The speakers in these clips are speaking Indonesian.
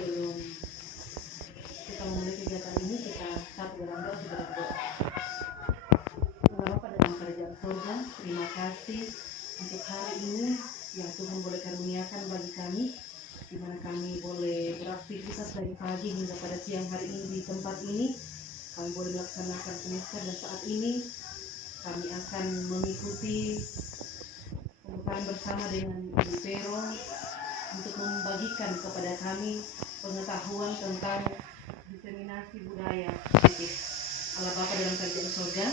sebelum kita memulai kegiatan ini, kita satu dalam doa sudah berdoa. Tuhan Bapa dalam kerajaan surga, terima kasih untuk hari ini yang Tuhan boleh karuniakan bagi kami, di mana kami boleh beraktivitas dari pagi hingga pada siang hari ini di tempat ini. Kami boleh melaksanakan semester dan saat ini kami akan mengikuti pembukaan bersama dengan Ibu Vero untuk membagikan kepada kami pengetahuan tentang diseminasi budaya positif. Allah Bapa dalam kerajaan surga,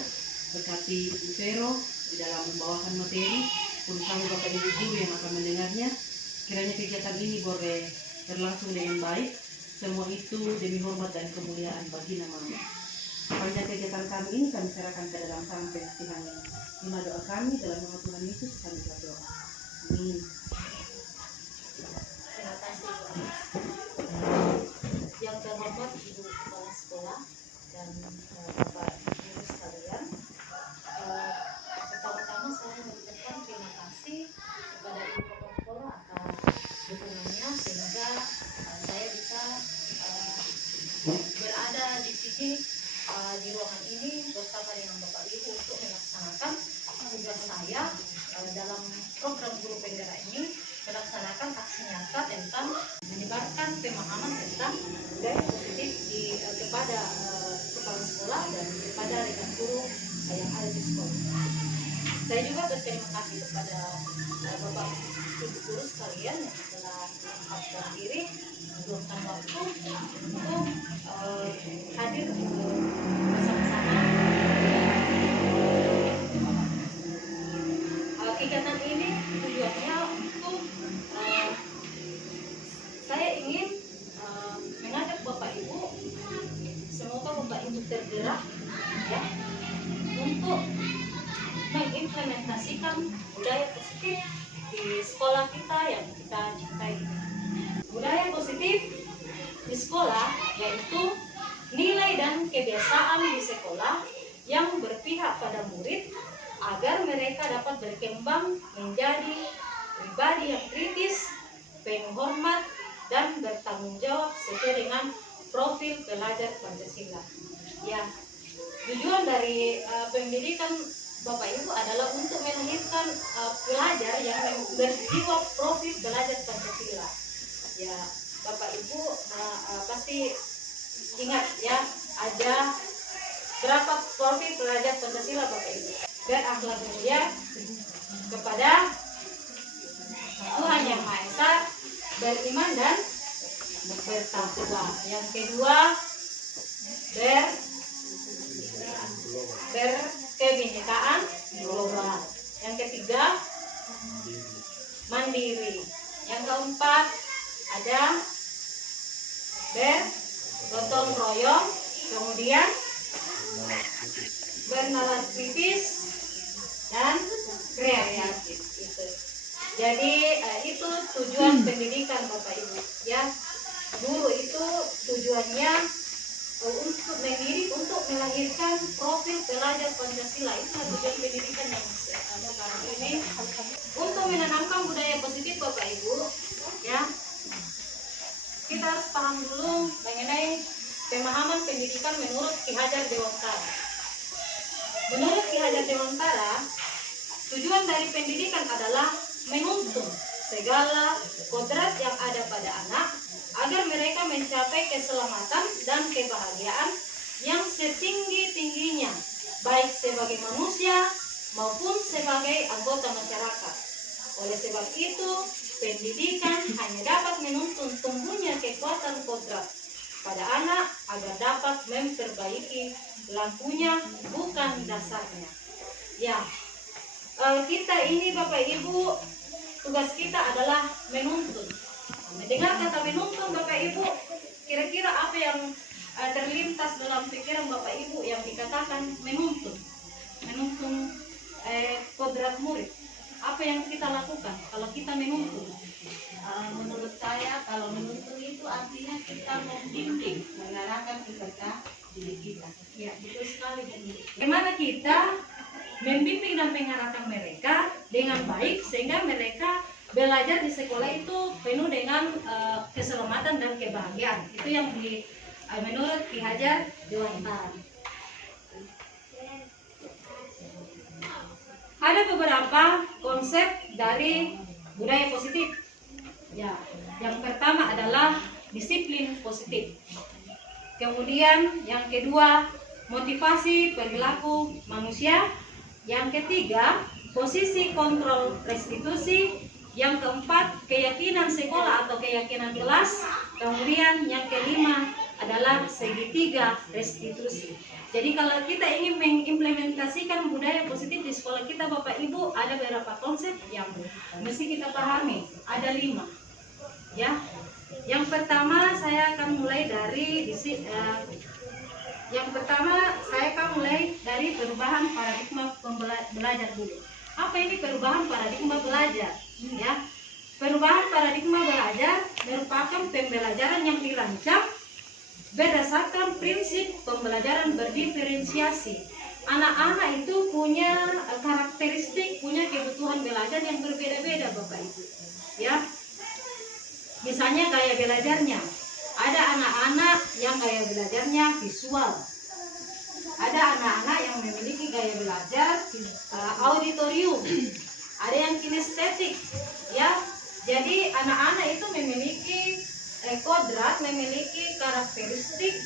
berkati Ibu Vero di dalam membawakan materi, pun kami Bapak Ibu guru yang akan mendengarnya. Kiranya kegiatan ini boleh berlangsung dengan baik. Semua itu demi hormat dan kemuliaan bagi nama-Mu. Sepanjang kegiatan kami ini kami serahkan ke dalam tangan Tuhan. Inilah doa kami dalam nama Tuhan Yesus kami berdoa. Amin. Terima kasih. Yang terhormat Ibu Kepala Sekolah dan Bapak Guru sekalian, pertama-tama saya mengucapkan terima kasih kepada Ibu Kepala Sekolah atas dukungannya sehingga saya bisa berada di sini di ruangan ini bersama dengan Bapak Ibu untuk melaksanakan tugas saya dalam program guru penggerak ini, melaksanakan aksi nyata tentang menyebarkan pemahaman tentang budaya positif kepada kepala sekolah dan kepada rekan guru yang ada di sekolah. Saya juga berterima kasih kepada Bapak Ibu guru sekalian yang telah menyempatkan diri meluangkan waktu untuk hadir bersama-sama. Kegiatan ini tujuannya untuk saya ingin mengajak Bapak Ibu, semoga Bapak Ibu tergerak ya untuk mengimplementasikan budaya positif di sekolah kita yang kita cintai. Budaya positif di sekolah yaitu nilai dan kebiasaan di sekolah yang berpihak pada murid agar mereka dapat berkembang menjadi pribadi yang kritis, penuh hormat, dan bertanggung jawab sesuai dengan profil pelajar Pancasila. Ya, tujuan dari pendidikan Bapak Ibu adalah untuk melahirkan pelajar yang berjiwa profil pelajar Pancasila. Ya, Bapak Ibu pasti ingat ya, ada berapa profil pelajar Pancasila Bapak Ibu. Berakhlak mulia kepada Tuhan Yang Maha Esa, beriman dan bertakwa. Yang kedua, berkebinekaan global. Yang ketiga, mandiri. Yang keempat, ada bergotong royong, kemudian bernalar kritis dan kreatif. Jadi itu tujuan pendidikan Bapak Ibu ya. Guru itu tujuannya untuk mendidik, untuk melahirkan profil pelajar Pancasila. Itu tujuan pendidikan yang sekarang ini, untuk menanamkan budaya positif Bapak Ibu ya. Kita harus paham dulu mengenai pemahaman pendidikan menurut Ki Hajar Dewantara. Menurut Ki Hajar Dewantara, tujuan dari pendidikan adalah menuntun segala kodrat yang ada pada anak agar mereka mencapai keselamatan dan kebahagiaan yang setinggi-tingginya, baik sebagai manusia maupun sebagai anggota masyarakat. Oleh sebab itu, pendidikan hanya dapat menuntun tumbuhnya kekuatan kodrat pada anak agar dapat memperbaiki lampunya, bukan dasarnya. Ya, kita ini Bapak Ibu, tugas kita adalah menuntun. Mendengar kata menuntun Bapak Ibu, kira-kira apa yang terlintas dalam pikiran Bapak Ibu yang dikatakan menuntun? Menuntun kodrat murid. Apa yang kita lakukan kalau kita menuntun? Menurut saya kalau menuntun itu artinya kita membimbing, mengarahkan kepada diri kita. Ya, betul sekali. Bagaimana kita membimbing dan mengarahkan mereka dengan baik sehingga mereka belajar di sekolah itu penuh dengan keselamatan dan kebahagiaan. Itu yang menurut Ki Hajar Dewantara. Ada beberapa konsep dari budaya positif. Ya, yang pertama adalah disiplin positif. Kemudian yang kedua, motivasi perilaku manusia. Yang ketiga, posisi kontrol restitusi. Yang keempat, keyakinan sekolah atau keyakinan kelas. Kemudian yang kelima adalah segitiga restitusi. Jadi kalau kita ingin mengimplementasikan budaya positif di sekolah kita, Bapak Ibu, ada beberapa konsep yang mesti kita pahami. Ada 5. Ya. Yang pertama saya akan mulai dari perubahan paradigma belajar dulu. Apa ini perubahan paradigma belajar? Ya, perubahan paradigma belajar merupakan pembelajaran yang dirancang berdasarkan prinsip pembelajaran berdiferensiasi. Anak-anak itu punya karakteristik, punya kebutuhan belajar yang berbeda-beda, Bapak Ibu. Ya, misalnya gaya belajarnya. Ada anak-anak yang gaya belajarnya visual. Ada anak-anak yang memiliki gaya belajar auditorium. Ada yang kinestetik, ya. Jadi anak-anak itu memiliki kodrat, memiliki karakteristik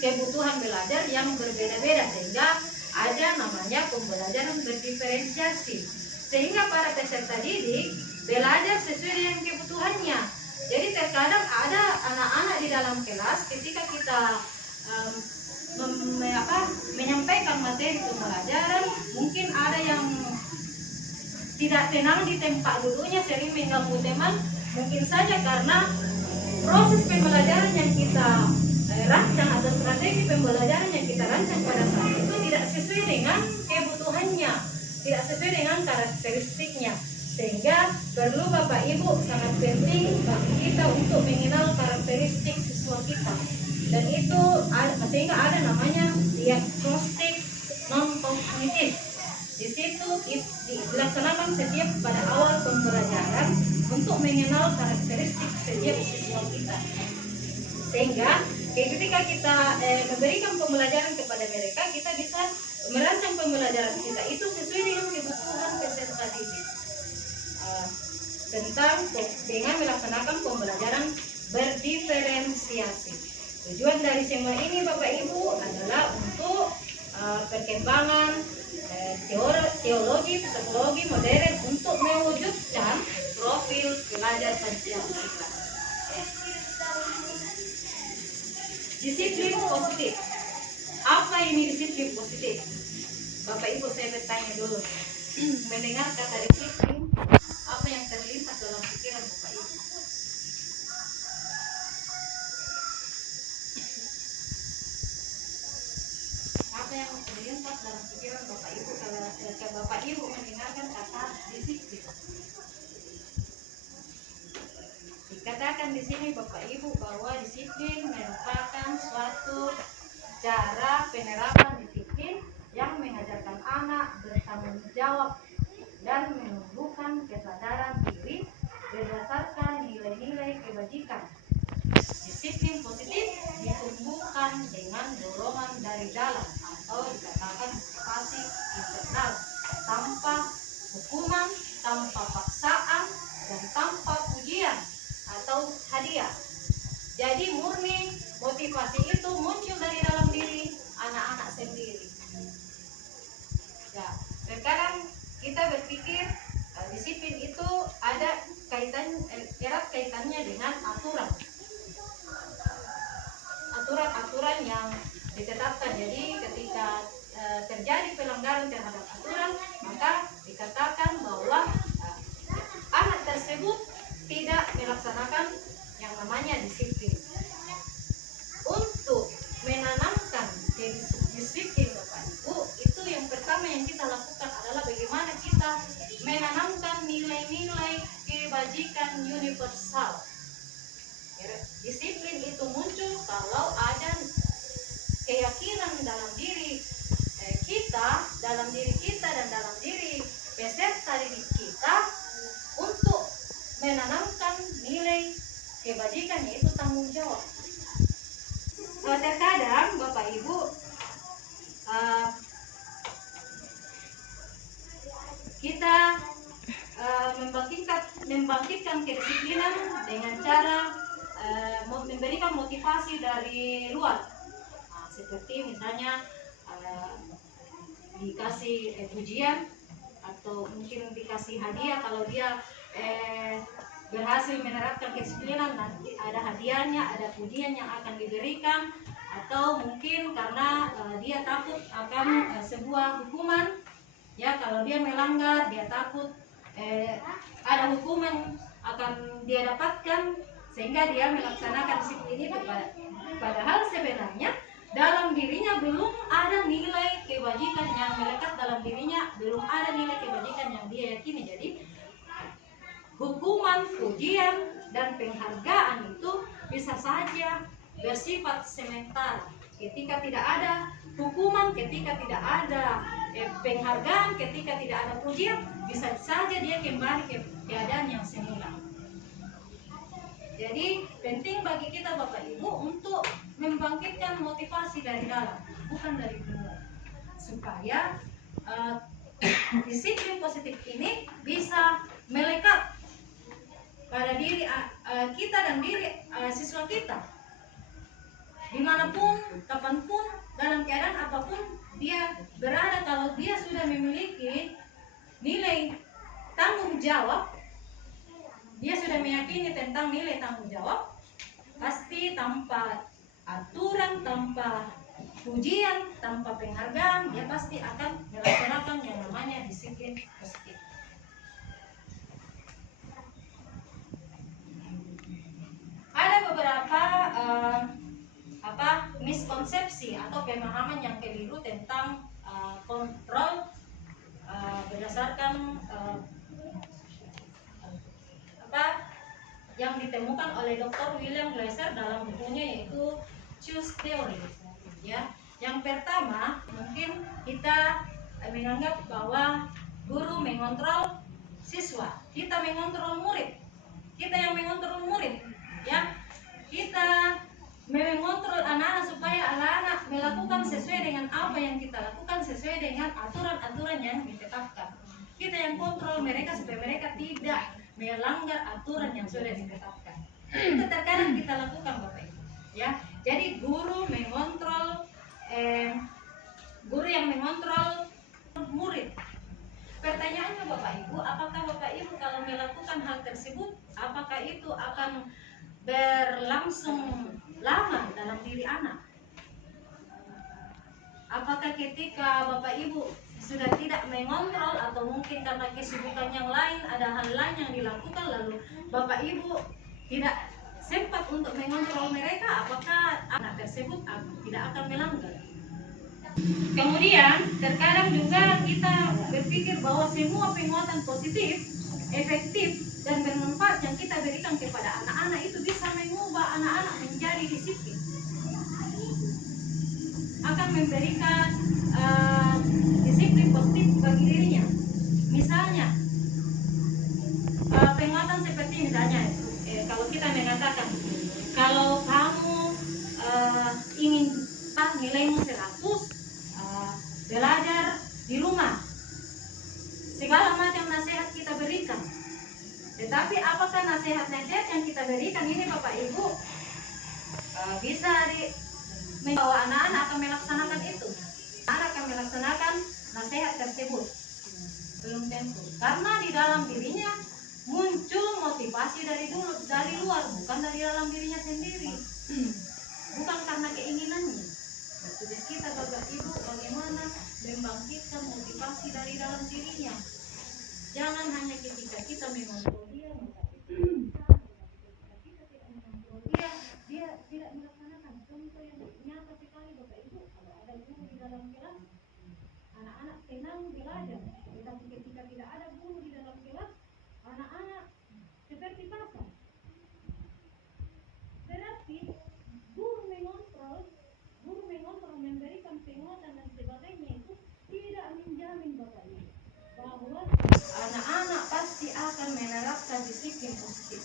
kebutuhan belajar yang berbeda-beda, sehingga ada namanya pembelajaran berdiferensiasi. Sehingga para peserta didik belajar sesuai dengan kebutuhannya. Jadi terkadang ada anak-anak di dalam kelas ketika kita menyampaikan materi pembelajaran, mungkin ada yang tidak tenang di tempat duduknya, sering mengganggu teman, mungkin saja karena proses pembelajaran yang kita rancang atau strategi pembelajaran yang kita rancang pada saat itu tidak sesuai dengan kebutuhannya, tidak sesuai dengan karakteristiknya. Sehingga perlu Bapak Ibu sangat penting bagi kita untuk mengenal karakteristik siswa kita. Dan itu sehingga ada namanya diagnostik non kognitif. Di situ dilaksanakan setiap pada awal pembelajaran untuk mengenal karakteristik setiap siswa kita. Sehingga ketika kita memberikan pembelajaran kepada mereka, kita bisa merancang pembelajaran kita itu sesuai dengan kebutuhan peserta didik. Dengan melaksanakan pembelajaran berdiferensiasi. Tujuan dari semua ini Bapak Ibu adalah untuk perkembangan teologi, psikologi modern untuk mewujudkan profil pelajar Pancasila. Disiplin positif. Apa ini disiplin positif? Bapak Ibu saya bertanya dulu. Mendengar kata disiplin, apa yang terlintas dalam pikiran Bapak Ibu? Apa yang terlintas dalam pikiran Bapak Ibu kalau Bapak Ibu mendengarkan kata disiplin? Dikatakan di sini Bapak Ibu bahwa disiplin merupakan suatu cara penerapan disiplin yang mengajarkan anak bertanggung jawab dan menumbuhkan kesadaran diri berdasarkan nilai-nilai kebajikan. Disiplin positif ditumbuhkan dengan dorongan dari dalam atau dikatakan motivasi internal, tanpa hukuman, tanpa paksaan, dan tanpa pujian atau hadiah. Jadi murni motivasi itu muncul dari dalam diri anak-anak sendiri. Ya, sekarang kita berpikir disiplin itu ada erat kaitannya dengan aturan yang ditetapkan. Jadi ketika terjadi pelanggaran terhadap aturan, maka dikatakan bahwa anak tersebut tidak melaksanakan yang namanya disiplin. Untuk menanamkan disiplin Bapak Ibu, itu yang pertama yang kita lakukan adalah bagaimana kita menanamkan nilai-nilai kebajikan universal. Disiplin itu muncul kalau ada keyakinan dalam diri kita dan dalam diri peserta didik kita untuk menanamkan nilai kebajikan, yaitu tanggung jawab. Terkadang Bapak Ibu kita membangkitkan kedisiplinan dengan cara memberikan motivasi dari luar. Seperti misalnya dikasih pujian, atau mungkin dikasih hadiah kalau dia berhasil menerapkan kedisiplinan, nanti ada hadiahnya, ada pujian yang akan diberikan. Atau mungkin karena dia takut akan sebuah hukuman, ya, kalau dia melanggar dia takut ada hukuman akan dia dapatkan, sehingga dia melaksanakan disiplin itu. Padahal sebenarnya dalam dirinya belum ada nilai kebajikan yang melekat dalam dirinya, belum ada nilai kebajikan yang dia yakini. Jadi hukuman, pujian, dan penghargaan itu bisa saja bersifat sementara. Ketika tidak ada hukuman, ketika tidak ada penghargaan, ketika tidak ada pujian, bisa saja dia kembali ke keadaan yang semula. Jadi penting bagi kita Bapak Ibu untuk membangkitkan motivasi dari dalam, bukan dari luar, supaya disiplin positif ini bisa melekat pada diri kita dan diri siswa kita, dimanapun, kapanpun, dalam keadaan apapun dia berada. Kalau dia sudah memiliki nilai tanggung jawab, dia sudah meyakini tentang nilai tanggung jawab, pasti tanpa aturan, tanpa pujian, tanpa penghargaan, dia pasti akan melaksanakan yang namanya disiplin positif. Ada beberapa miskonsepsi atau pemahaman yang keliru tentang kontrol berdasarkan yang ditemukan oleh Dr. William Glasser dalam bukunya, yaitu Choose Theory. Ya, yang pertama, mungkin kita menganggap bahwa guru mengontrol siswa, kita mengontrol murid, kita yang mengontrol murid, ya, kita mengontrol anak-anak supaya anak-anak melakukan sesuai dengan apa yang kita lakukan, sesuai dengan aturan-aturan yang ditetapkan. Kita yang kontrol mereka supaya mereka tidak melanggar aturan yang sudah ditetapkan. Itu terkadang kita lakukan Bapak Ibu, ya. Jadi guru yang mengontrol murid. Pertanyaannya Bapak Ibu, apakah Bapak Ibu kalau melakukan hal tersebut, apakah itu akan berlangsung lama dalam diri anak? Apakah ketika Bapak Ibu sudah tidak mengontrol, atau mungkin karena kesibukan yang lain, ada hal lain yang dilakukan, lalu Bapak Ibu tidak sempat untuk mengontrol mereka, apakah anak tersebut tidak akan melanggar? Kemudian terkadang juga kita berpikir bahwa semua penguatan positif, efektif, dan bermanfaat yang kita berikan kepada anak-anak itu bisa mengubah anak-anak menjadi disiplin, akan memberikan disiplin positif bagi dirinya. Misalnya penguatan seperti misalnya kalau kita mengatakan, kalau kamu ingin nilaimu 100, belajar di rumah, segala macam nasihat kita berikan. Tetapi apakah nasihat-nasihat yang kita berikan ini Bapak Ibu bisa bahwa anak-anak akan melaksanakan itu? Anak akan melaksanakan nasihat tersebut? Belum tentu, karena di dalam dirinya muncul motivasi dari luar, bukan dari dalam dirinya sendiri, bukan karena keinginannya. Nah, tugas kita Bapak Ibu bagaimana membangkitkan motivasi dari dalam dirinya. Jangan hanya ketika kita mengontrol dia, kita tidak mengontrol dia tidak melaksanakan. Contoh yang nyata sekali Bapak Ibu, kalau ada guru di dalam kelas, anak-anak senang belajar, tetapi ketika tidak ada guru di dalam kelas, anak-anak seperti pasar. Berarti guru mengontrol, memberikan penguatan dan sebagainya itu tidak menjamin Bapak Ibu bahwa anak-anak pasti akan menerapkan disiplin positif.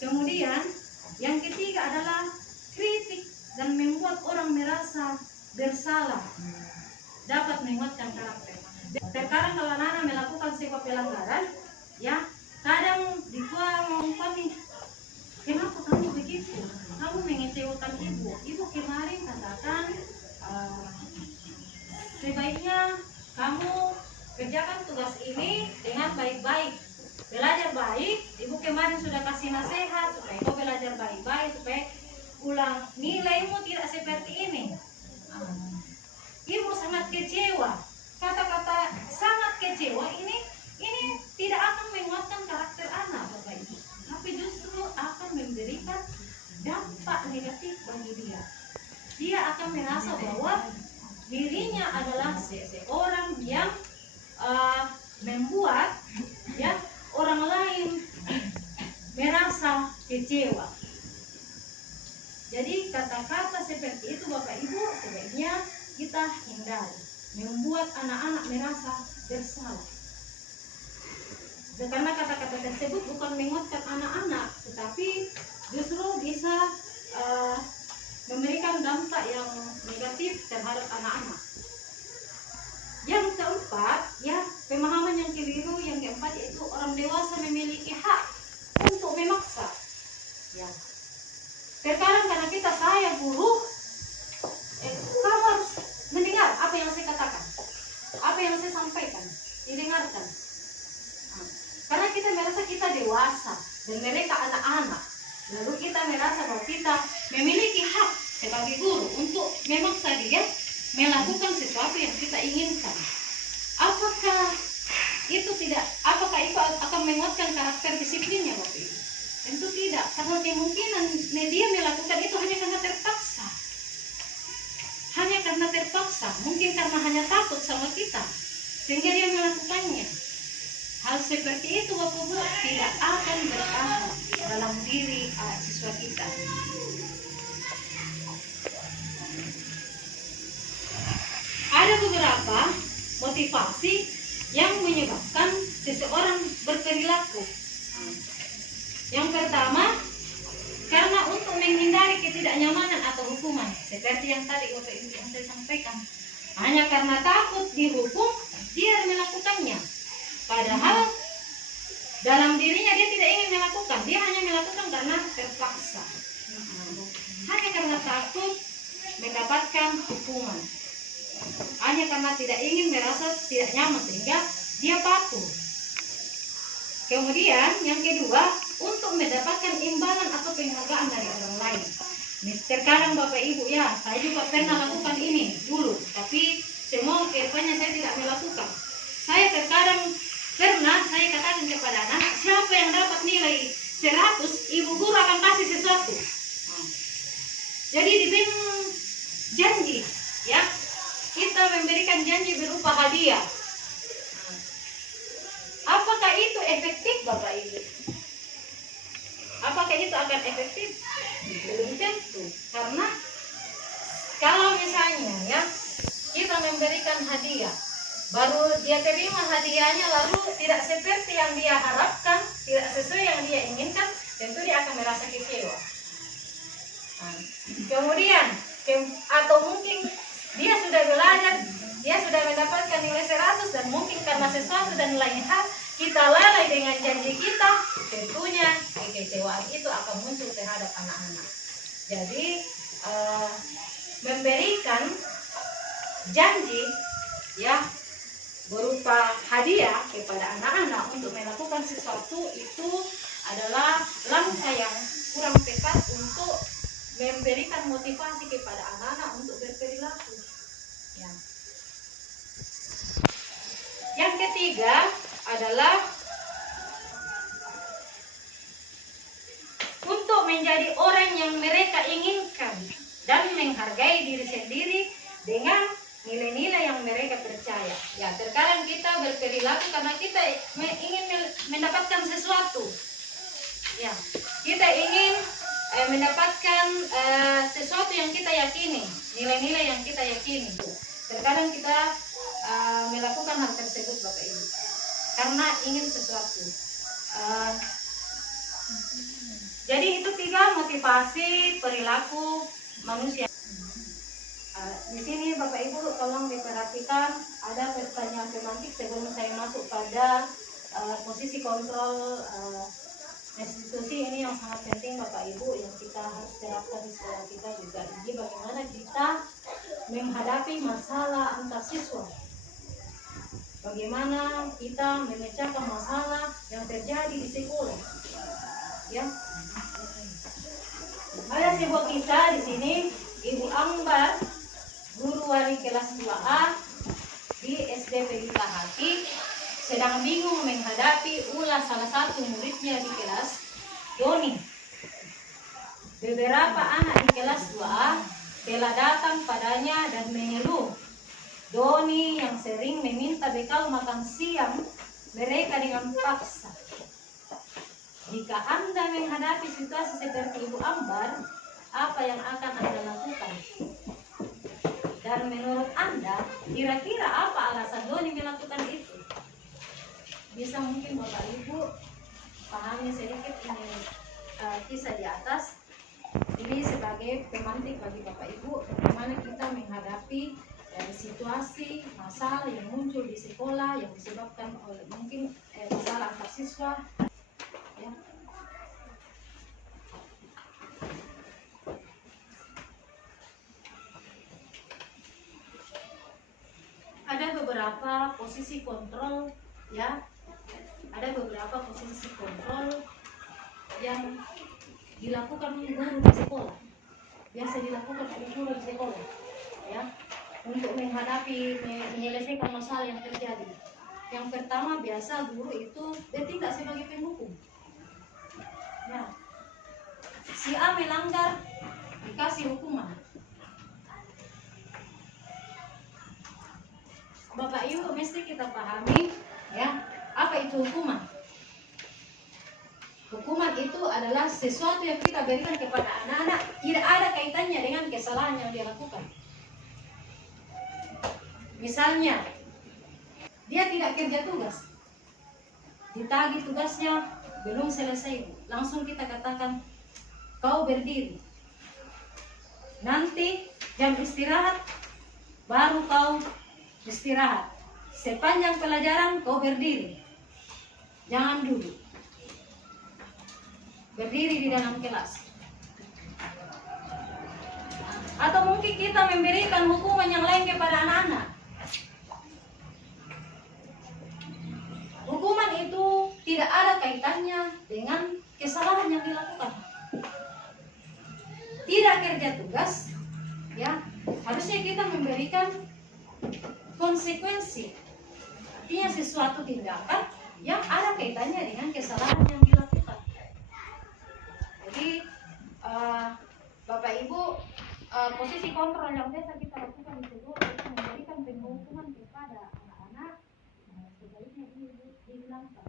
Kemudian yang ketiga adalah kritik dan membuat orang merasa bersalah dapat menguatkan karakter. Terkadang kalau anak-anak melakukan sebuah pelanggaran, ya kadang dikuat mengumpami, kenapa kamu begitu? Kamu mengecewakan ibu. Ibu kemarin katakan sebaiknya kamu kerjakan tugas ini dengan baik-baik, belajar baik. Ibu kemarin sudah kasih nasihat supaya kau belajar baik-baik, supaya ulang nilaimu tidak seperti ini. Ibu sangat kecewa. Kata-kata sangat kecewa ini tidak akan menguatkan karakter anak, Bapak Ibu, tapi justru akan memberikan dampak negatif bagi dia. Dia akan merasa bahwa dirinya adalah seseorang yang membuat ya orang lain merasa kecewa. Jadi kata-kata seperti itu Bapak Ibu sebaiknya kita hindari, membuat anak-anak merasa bersalah. Karena kata-kata tersebut bukan menguatkan anak-anak, tetapi justru bisa memberikan dampak yang negatif terhadap anak-anak. Yang keempat, ya pemahaman yang keliru yang keempat yaitu orang dewasa memiliki hak untuk memaksa. Ya. Terkadang karena kita saya guru, kamu harus mendengar apa yang saya katakan, apa yang saya sampaikan, didengarkan. Karena kita merasa kita dewasa dan mereka anak-anak, lalu kita merasa bahwa kita memiliki hak sebagai guru untuk memaksa dia melakukan sesuatu yang kita inginkan. Apakah itu akan menguatkan karakter disiplinnya Bapak Ibu? Tentu tidak, karena kemungkinan dia melakukan itu hanya karena terpaksa. Hanya karena terpaksa, mungkin karena hanya takut sama kita, sehingga dia melakukannya. Hal seperti itu Bapak Ibu tidak akan bertahan dalam diri siswa kita. Ada beberapa motivasi yang menyebabkan seseorang berperilaku. Yang pertama, karena untuk menghindari ketidaknyamanan atau hukuman, seperti yang tadi Bapak Ibu yang saya sampaikan. Hanya karena takut dihukum, dia melakukannya. Padahal dalam dirinya dia tidak ingin melakukan, dia hanya melakukan karena terpaksa. Hanya karena takut mendapatkan hukuman. Hanya karena tidak ingin merasa tidak nyaman sehingga dia patuh. Kemudian yang kedua, untuk mendapatkan imbalan atau penghargaan dari orang lain. Terkadang Bapak Ibu ya, saya juga pernah lakukan ini dulu, tapi semua kedepannya saya tidak melakukan. Saya terkadang pernah saya katakan kepada anak, siapa yang dapat nilai 100, ibu guru akan kasih sesuatu. Jadi diberi janji, ya kita memberikan janji berupa hadiah. Apakah itu efektif Bapak Ibu? Apakah itu akan efektif? Belum tentu. Karena kalau misalnya ya kita memberikan hadiah, baru dia terima hadiahnya lalu tidak seperti yang dia harapkan, tidak sesuai yang dia inginkan, tentu dia akan merasa kecewa. Kemudian atau mungkin dia sudah belajar, dia sudah mendapatkan nilai 100 dan mungkin karena sesuatu dan lain hal kita lalai dengan janji kita, tentunya kekecewaan itu akan muncul terhadap anak-anak. Jadi memberikan janji ya berupa hadiah kepada anak-anak untuk melakukan sesuatu itu adalah langkah yang kurang tepat untuk memberikan motivasi kepada anak-anak untuk berperilaku. Ya. Yang ketiga adalah untuk menjadi orang yang mereka inginkan dan menghargai diri sendiri dengan nilai-nilai yang mereka percaya. Ya, terkadang kita berperilaku karena kita ingin mendapatkan sesuatu. Ya, kita ingin mendapatkan sesuatu yang kita yakini, nilai-nilai yang kita yakini. Terkadang kita melakukan hal tersebut Bapak Ibu. karena ingin sesuatu. Jadi itu 3 motivasi perilaku manusia. Di sini Bapak Ibu tolong diperhatikan, ada pertanyaan semantik sebelum saya masuk pada posisi kontrol institusi ini yang sangat penting Bapak Ibu, yang kita harus terapkan di sekolah kita juga. Jadi bagaimana kita menghadapi masalah antar siswa, bagaimana kita memecahkan masalah yang terjadi di sekolah, ya. Ada sebuah kisah di sini, Ibu Ambar, guru wali kelas 2A di SD Pelita Hati, sedang bingung menghadapi ulah salah satu muridnya di kelas, Doni. Beberapa anak di kelas 2A telah datang padanya dan mengeluh. Doni yang sering meminta bekal makan siang mereka dengan paksa. Jika Anda menghadapi situasi seperti Ibu Ambar, apa yang akan Anda lakukan? Dan menurut Anda, kira-kira apa alasan Doni melakukan itu? Bisa mungkin Bapak Ibu pahami sedikit ini kisah di atas. Ini sebagai pemantik bagi Bapak Ibu, bagaimana kita menghadapi situasi masalah yang muncul di sekolah yang disebabkan oleh mungkin masalah antar siswa. Ya. Ada beberapa posisi kontrol, ya. Ada beberapa posisi kontrol yang dilakukan guru di sekolah. Biasa dilakukan oleh guru di sekolah, ya, untuk menghadapi menyelesaikan masalah yang terjadi. Yang pertama, biasa guru itu bertindak sebagai penghukum. Ya. Si A melanggar, dikasih hukuman. Bapak Ibu mesti kita pahami, ya, apa itu hukuman. Hukuman itu adalah sesuatu yang kita berikan kepada anak-anak, tidak ada kaitannya dengan kesalahan yang dia lakukan. Misalnya, dia tidak kerja tugas, ditagih tugasnya belum selesai, langsung kita katakan kau berdiri. Nanti jam istirahat baru kau istirahat. Sepanjang pelajaran kau berdiri, jangan duduk. Berdiri di dalam kelas. Atau mungkin kita memberikan hukuman yang lain kepada anak-anak. Hukuman itu tidak ada kaitannya dengan kesalahan yang dilakukan. Tidak kerja tugas, ya, harusnya kita memberikan konsekuensi. Artinya sesuatu tindakan yang ada kaitannya dengan kesalahan yang dilakukan. Jadi Bapak Ibu, posisi kontrol yang biasa kita lakukan di sekolah itu memberikan penghukuman kepada anak-anak. Sebaliknya ini dihilangkan.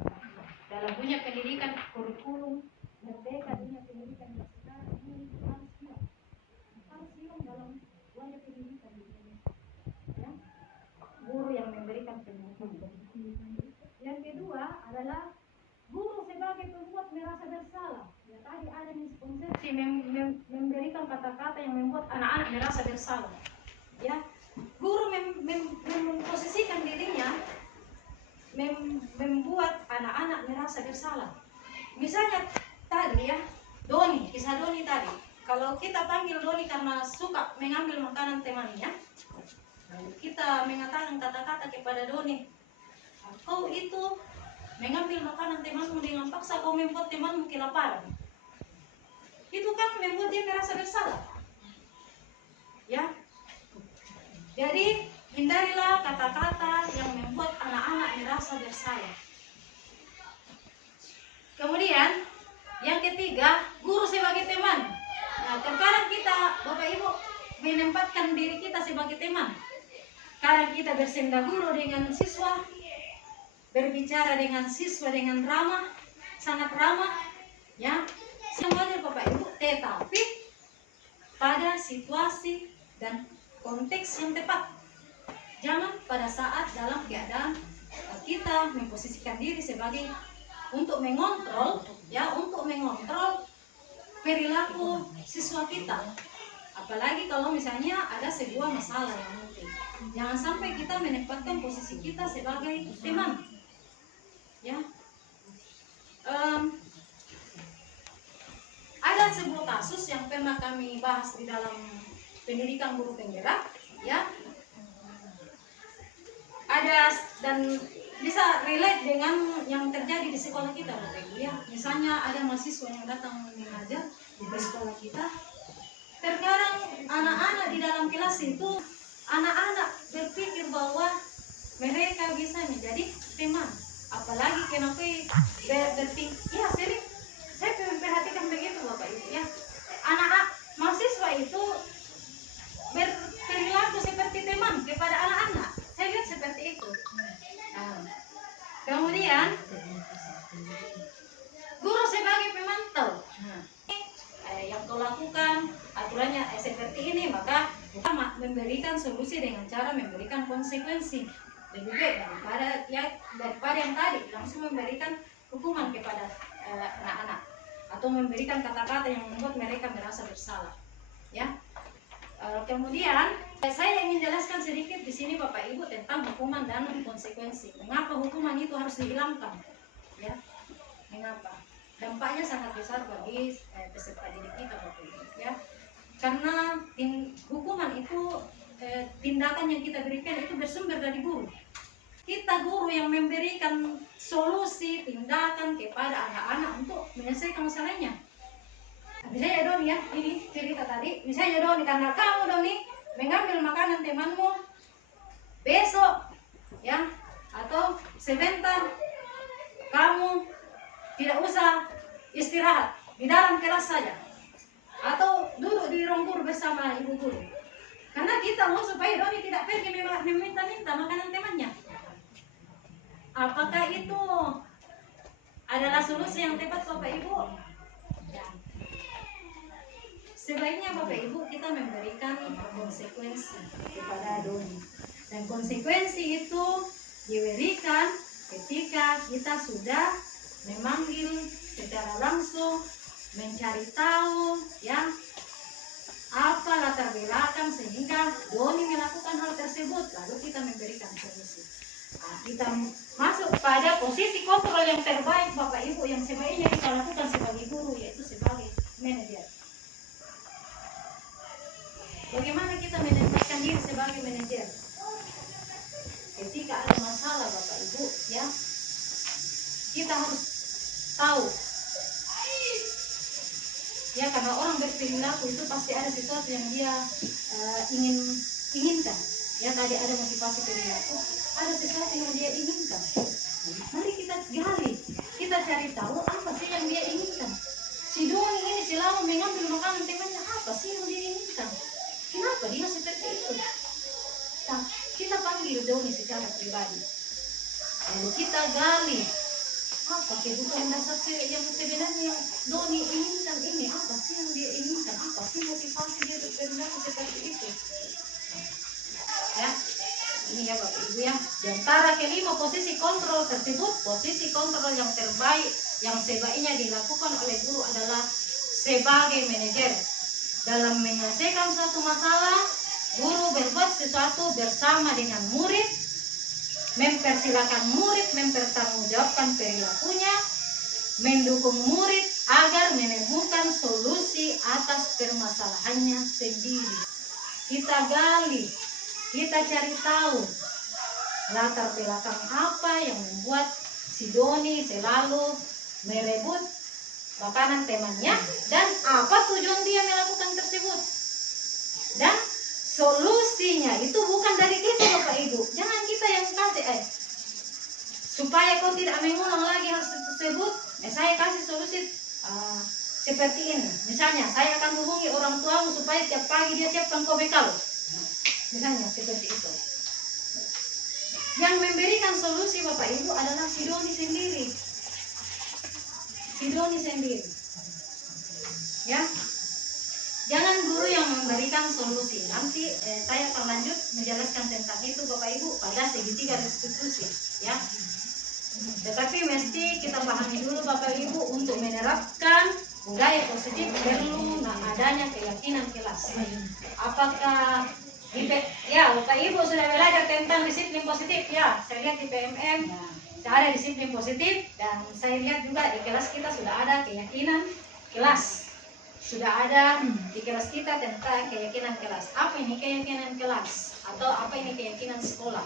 Dalam dunia pendidikan kurikulum merdeka, dunia pendidikan yang sekarang ini harus hilang dalam wajah pendidikan di Indonesia. Ya? Guru yang memberikan penghukuman. Yang kedua adalah guru sebagai pembuat merasa bersalah. Ya, tadi ada miskonsepsi memberikan kata-kata yang membuat anak-anak merasa bersalah. Ya, guru memposisikan dirinya membuat anak-anak merasa bersalah. Misalnya tadi, ya, Doni, kisah Doni tadi. Kalau kita panggil Doni karena suka mengambil makanan temannya, lalu kita mengatakan kata-kata kepada Doni, kau itu mengambil makanan temanmu dengan paksa, kau membuat temanmu kelaparan. Itu kan membuat dia merasa bersalah. Ya. Jadi hindarilah kata-kata yang membuat anak-anak merasa bersalah. Kemudian yang ketiga, guru sebagai teman. Nah, terkadang kita Bapak Ibu menempatkan diri kita sebagai teman. Kadang kita bersenda guru dengan siswa, berbicara dengan siswa dengan ramah, sangat ramah, ya, semuanya Bapak Ibu, tetapi pada situasi dan konteks yang tepat. Jangan pada saat dalam keadaan kita memposisikan diri sebagai untuk mengontrol, ya, untuk mengontrol perilaku siswa kita. Apalagi kalau misalnya ada sebuah masalah yang mungkin, jangan sampai kita menempatkan posisi kita sebagai teman, ya. Ada sebuah kasus yang pernah kami bahas di dalam pendidikan guru penggerak, ya. Ada dan bisa relate dengan yang terjadi di sekolah kita, Bapak Ibu, ya. Misalnya ada mahasiswa yang datang mengajar di sekolah kita. Terkadang anak-anak di dalam kelas itu, anak-anak berpikir bahwa mereka bisa menjadi teman. Apalagi kenapa berpikir, ya sering saya perhatikan begitu, Bapak Ibu, ya. Anak-anak mahasiswa itu berperilaku seperti teman kepada anak-anak. Saya lihat seperti itu. Nah, kemudian guru sebagai pemantau. Yang kau lakukan aturannya seperti ini, maka memberikan solusi dengan cara memberikan konsekuensi. Lebih baik daripada yang tadi langsung memberikan hukuman kepada anak-anak atau memberikan kata-kata yang membuat mereka merasa bersalah, ya. Kemudian saya ingin jelaskan sedikit di sini, Bapak Ibu, tentang hukuman dan konsekuensi. Mengapa hukuman itu harus dihilangkan, ya? Mengapa? Dampaknya sangat besar bagi peserta didik kita, Bapak Ibu, ya. Karena hukuman itu tindakan yang kita berikan itu bersumber dari guru. Kita guru yang memberikan solusi tindakan kepada anak-anak untuk menyelesaikan masalahnya. Misalnya Doni, ya, ini cerita tadi. Misalnya Doni, karena kamu Doni mengambil makanan temanmu besok, ya, atau sebentar kamu tidak usah istirahat di dalam kelas saja, atau duduk di ruang guru bersama ibu guru. Karena kita mau supaya Doni tidak pergi meminta-minta makanan temannya. Apakah itu adalah solusi yang tepat, Bapak Ibu? Ya. Sebaiknya Bapak Ibu kita memberikan konsekuensi kepada Doni. Dan konsekuensi itu diberikan ketika kita sudah memanggil secara langsung, mencari tahu, ya, apa latar belakang sehingga Doni melakukan hal tersebut, lalu kita memberikan solusi. Nah, kita masuk pada posisi kontrol yang terbaik, Bapak Ibu, yang sebaiknya kita lakukan sebagai guru, yaitu sebagai manajer. Bagaimana kita menempatkan diri sebagai manajer? Ketika ada masalah, Bapak Ibu, ya, kita harus tahu, ya, karena orang berperilaku itu pasti ada sesuatu yang dia inginkan. Ya, tadi ada motivasi perilaku, ada sesuatu yang dia inginkan. Mari kita gali, kita cari tahu apa sih yang dia inginkan. Si Doni ini selalu mengambil makanan temannya, apa sih yang dia inginkan? Kenapa dia seperti itu? Nah, kita panggil Doni secara pribadi, lalu kita gali apa kebutuhan dasar yang sebenarnya yang Doni inginkan ini, apa sih yang dia inginkan, apa sih motivasi dia berperilaku seperti itu, ya. Ini ya Bapak Ibu, ya, di antara kelima posisi kontrol tersebut, posisi kontrol yang terbaik yang sebaiknya dilakukan oleh guru adalah sebagai manajer. Dalam menyelesaikan suatu masalah, guru berbuat sesuatu bersama dengan murid, mempersilahkan murid mempertanggungjawabkan perilakunya, mendukung murid agar menemukan solusi atas permasalahannya sendiri. Kita gali, kita cari tahu latar belakang apa yang membuat si Doni selalu merebut makanan temannya dan apa tujuan dia melakukan tersebut. Dan solusinya itu bukan dari kita, Bapak Ibu. Jangan kita yang kasih supaya kau tidak mengulang lagi hal tersebut. Saya kasih solusi seperti ini. Misalnya, saya akan hubungi orang tuamu supaya tiap pagi dia siapkan kau bekal. Misalnya seperti itu. Yang memberikan solusi, Bapak Ibu, adalah si Doni sendiri. Si Doni sendiri. Ya. Jangan guru yang memberikan solusi. Nanti saya akan lanjut menjelaskan tentang itu, Bapak Ibu, pada segitiga restitusi. ya. Tetapi mesti kita pahami dulu Bapak Ibu, untuk menerapkan budaya positif perlu adanya keyakinan kelas. Apakah ya Bapak Ibu sudah belajar tentang disiplin positif ya? Saya lihat di PMM ada disiplin positif, dan saya lihat juga di kelas kita sudah ada keyakinan kelas. Sudah ada di kelas kita tentang keyakinan kelas. Apa ini keyakinan kelas? Atau apa ini keyakinan sekolah?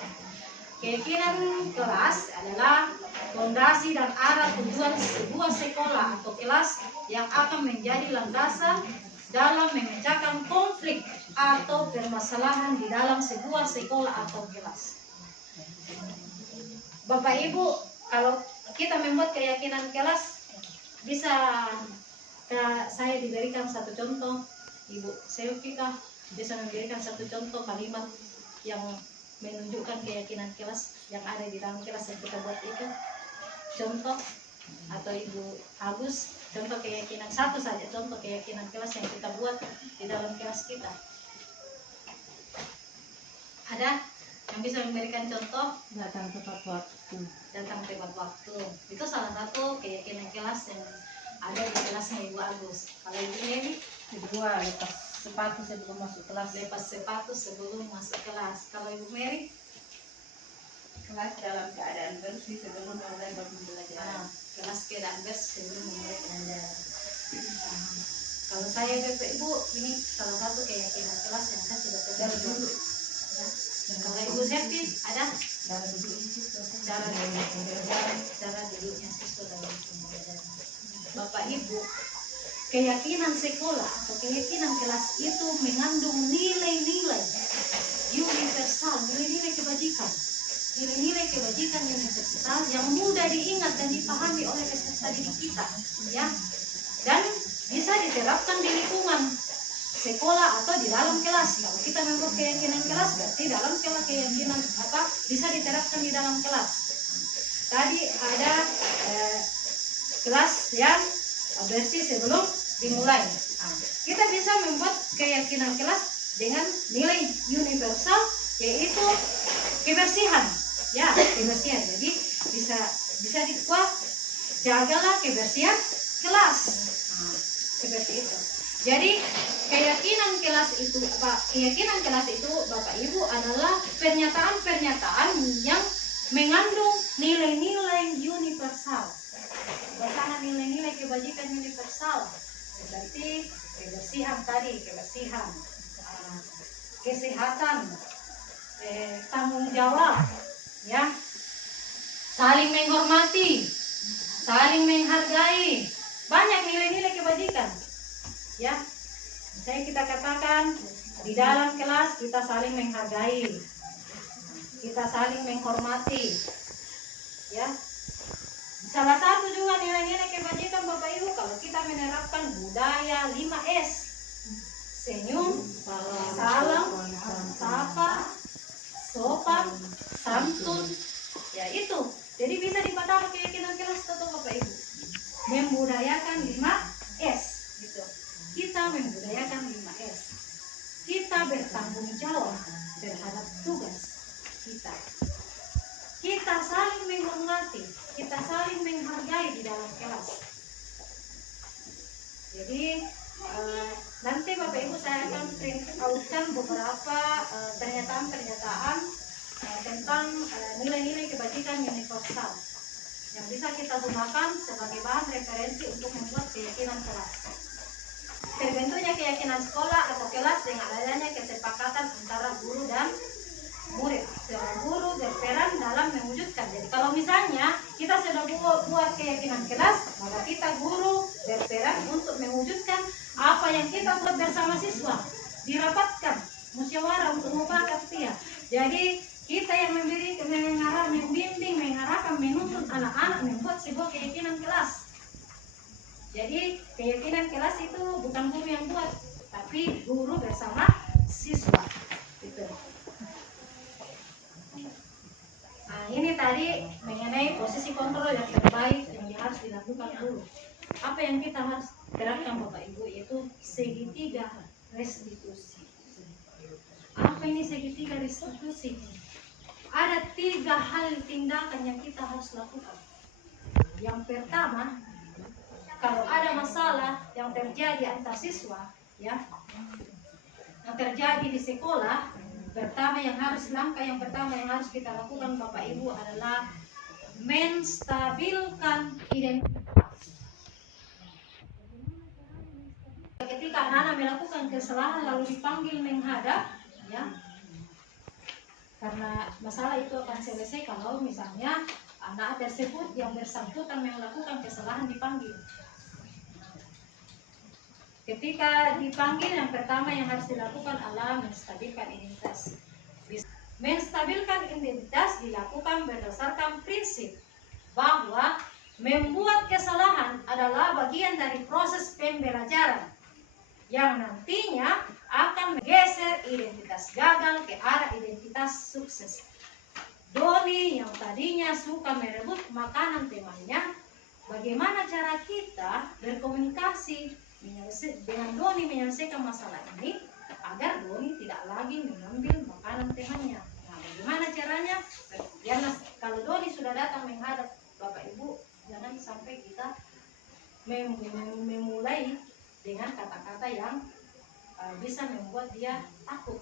Keyakinan kelas adalah fondasi dan arah tujuan sebuah sekolah atau kelas yang akan menjadi landasan dalam memecahkan konflik atau permasalahan di dalam sebuah sekolah atau kelas. Bapak Ibu, kalau kita membuat keyakinan kelas, bisa saya diberikan satu contoh, Ibu Selvika bisa memberikan satu contoh kalimat yang menunjukkan keyakinan kelas yang ada di dalam kelas yang kita buat itu. Contoh, atau Ibu Agus, contoh keyakinan satu saja, contoh keyakinan kelas yang kita buat di dalam kelas kita. Ada yang bisa memberikan contoh? Datang tepat waktu. Datang tepat waktu. Itu salah satu keyakinan kelas yang ada di kelasnya Ibu Agus. Kalau Ibu Neni? Kedua, lepas sepatu sebelum masuk kelas. Lepas sepatu sebelum masuk kelas. Kalau Ibu Mary? Kelas dalam keadaan bersih sebelum mulai pembelajaran. Kelas keadaan bersih sebelum mulai pembelajaran. Kalau saya Bapak Ibu, ini salah satu keyakinan kelas yang saya sudah pelajari dulu. Ya. Kalau Ibu Septi ada? Cara duduknya siswa dalam pembelajaran. Bapak Ibu, keyakinan sekolah atau keyakinan kelas itu mengandung nilai-nilai universal, nilai-nilai kebajikan. Nilai-nilai kebajikan universal yang mudah diingat dan dipahami oleh peserta didik kita, ya. Dan bisa diterapkan di lingkungan sekolah atau di dalam kelas. Kalau kita membuat keyakinan kelas, berarti dalam kelas keyakinan apa bisa diterapkan di dalam kelas. Tadi ada kelas yang bersih sebelum dimulai. Kita bisa membuat keyakinan kelas dengan nilai universal, yaitu kebersihan. Ya, kebersihan. Jadi bisa dikuat, jagalah kebersihan kelas. Seperti itu. Jadi keyakinan kelas itu Bapak Ibu adalah pernyataan-pernyataan yang mengandung nilai-nilai universal. Bersama nilai-nilai kebajikan universal seperti kebersihan tadi, kesehatan, tanggung jawab, ya, saling menghormati, saling menghargai, banyak nilai-nilai kebajikan, ya. Saya kita katakan di dalam kelas kita saling menghargai, kita saling menghormati, ya. Salah satu juga nilai-nilai kebajikan Bapak Ibu kalau kita menerapkan budaya 5S. Senyum, salam, sapa, sopan, santun. Ya itu. Jadi bisa dipahami keyakinan kelas atau Bapak Ibu. Membudayakan 5S gitu. Kita membudayakan 5S. Kita bertanggung jawab terhadap tugas kita. Kita saling menghormati, kita saling menghargai di dalam kelas. Jadi nanti Bapak Ibu saya akan print outkan beberapa pernyataan-pernyataan tentang nilai-nilai kebajikan universal yang bisa kita gunakan sebagai bahan referensi untuk membuat keyakinan kelas. Terbentuknya keyakinan sekolah atau kelas dengan adanya kesepakatan antara guru dan murid. Guru berperan dalam mewujudkan. Jadi kalau misalnya kita sudah buat keyakinan kelas, maka kita guru berperan untuk mewujudkan apa yang kita buat bersama siswa. Dirapatkan, musyawarah untuk mufakat ya. Jadi kita yang membimbing, mengarahkan, menuntut anak-anak membuat sebuah keyakinan kelas. Jadi keyakinan kelas itu bukan guru yang buat, tapi guru bersama siswa. Gitu. Nah, ini tadi mengenai posisi kontrol yang terbaik yang harus dilakukan dulu. Apa yang kita harus terapkan Bapak Ibu yaitu segitiga restitusi. Apa ini segitiga restitusi? ada 3 hal tindakan yang kita harus lakukan. Yang pertama, kalau ada masalah yang terjadi antar siswa, ya, yang terjadi di sekolah, langkah yang pertama yang harus kita lakukan Bapak Ibu adalah menstabilkan identitas. Ketika anak-anak melakukan kesalahan lalu dipanggil menghadap, ya, karena masalah itu akan selesai kalau misalnya anak tersebut yang bersangkutan melakukan kesalahan dipanggil. Ketika dipanggil, yang pertama yang harus dilakukan adalah menstabilkan identitas. Menstabilkan identitas dilakukan berdasarkan prinsip bahwa membuat kesalahan adalah bagian dari proses pembelajaran yang nantinya akan menggeser identitas gagal ke arah identitas sukses. Doni yang tadinya suka merebut makanan temannya, bagaimana cara kita berkomunikasi dengan Doni menyelesaikan masalah ini agar Doni tidak lagi mengambil makanan temannya. Nah, bagaimana caranya? Karena kalau Doni sudah datang menghadap Bapak Ibu, jangan sampai kita memulai dengan kata-kata yang bisa membuat dia takut.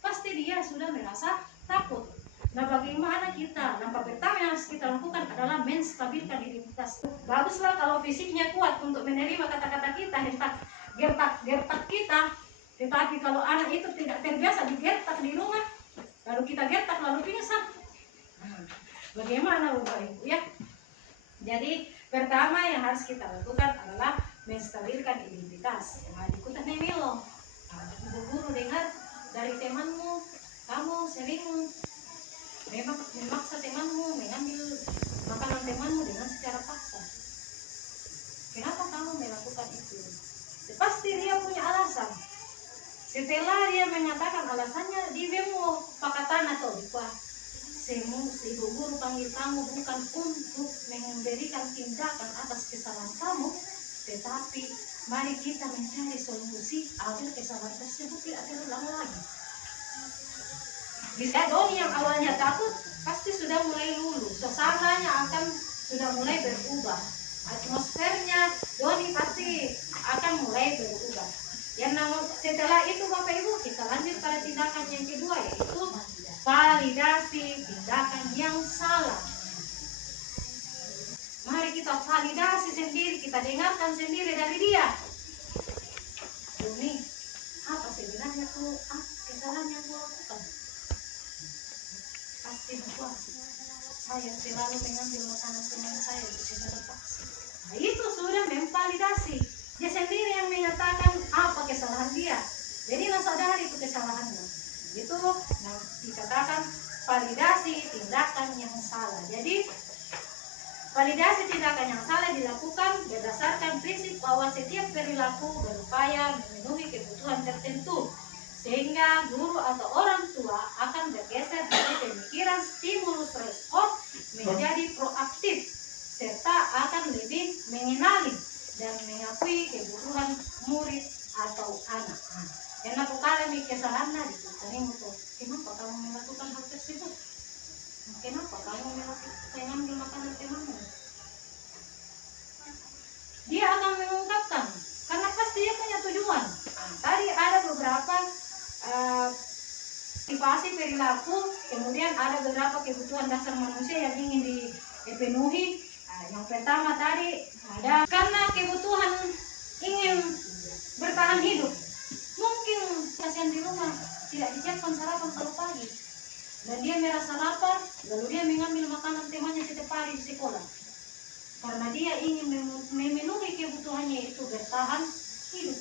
Pasti dia sudah merasa takut. Nah, bagaimana kita? Langkah pertama yang harus kita lakukan adalah menstabilkan identitas. Baguslah kalau fisiknya kuat untuk menerima kata-kata kita, gertak kita. Tetapi kalau anak itu tidak terbiasa digertak di rumah, lalu kita gertak lalu pingsan. Bagaimana Bapak Ibu, ya? Jadi pertama yang harus kita lakukan adalah menstabilkan identitas. Nah, ikutan memilong. Guru dengar dari temanmu, kamu sering memaksa temanmu mengambil makanan temanmu dengan secara paksa. Kenapa kamu melakukan itu? Pasti dia punya alasan. Setelah dia mengatakan alasannya, dia mau pakatan atau lupa. Ibu guru panggil kamu bukan untuk memberikan tindakan atas kesalahan kamu, tetapi mari kita mencari solusi agar kesalahan tersebut tidak terulang lagi. Bisa Doni yang awalnya takut pasti sudah mulai luluh, suasananya akan sudah mulai berubah, atmosfernya Doni pasti akan mulai berubah. Yang setelah itu Bapak Ibu kita lanjut pada tindakan yang kedua, yaitu validasi tindakan yang salah. Mari kita validasi sendiri, kita dengarkan sendiri dari dia. Doni, apa sebenarnya tuh kesalahan yang aku lakukan? Pasti bahwa saya selalu mengambil makanan teman saya secara paksa. Nah, itu sudah memvalidasi. Dia sendiri yang menyatakan apa kesalahan dia. Jadi sadari itu kesalahannya. Itu dikatakan validasi tindakan yang salah. Jadi validasi tindakan yang salah dilakukan berdasarkan prinsip bahwa setiap perilaku berupaya memenuhi kebutuhan tertentu, sehingga guru atau orang tua akan bergeser dari pemikiran stimulus respon menjadi proaktif, serta akan lebih mengenali dan mengakui kebutuhan murid atau anak. Karena kali kesalahan kenapa kamu melakukan hal tersebut? Kenapa kamu mengambil makanan temanmu? Dia akan mengungkapkan, karena pasti dia punya tujuan. Tadi ada beberapa motivasi perilaku, kemudian ada beberapa kebutuhan dasar manusia yang ingin dipenuhi. Yang pertama tadi ada karena kebutuhan ingin bertahan hidup. Mungkin kasihan di rumah tidak disiapkan sarapan kalau pagi, dan dia merasa lapar, lalu dia mengambil makanan temannya setiap hari di sekolah. Karena dia ingin memenuhi kebutuhannya itu bertahan hidup,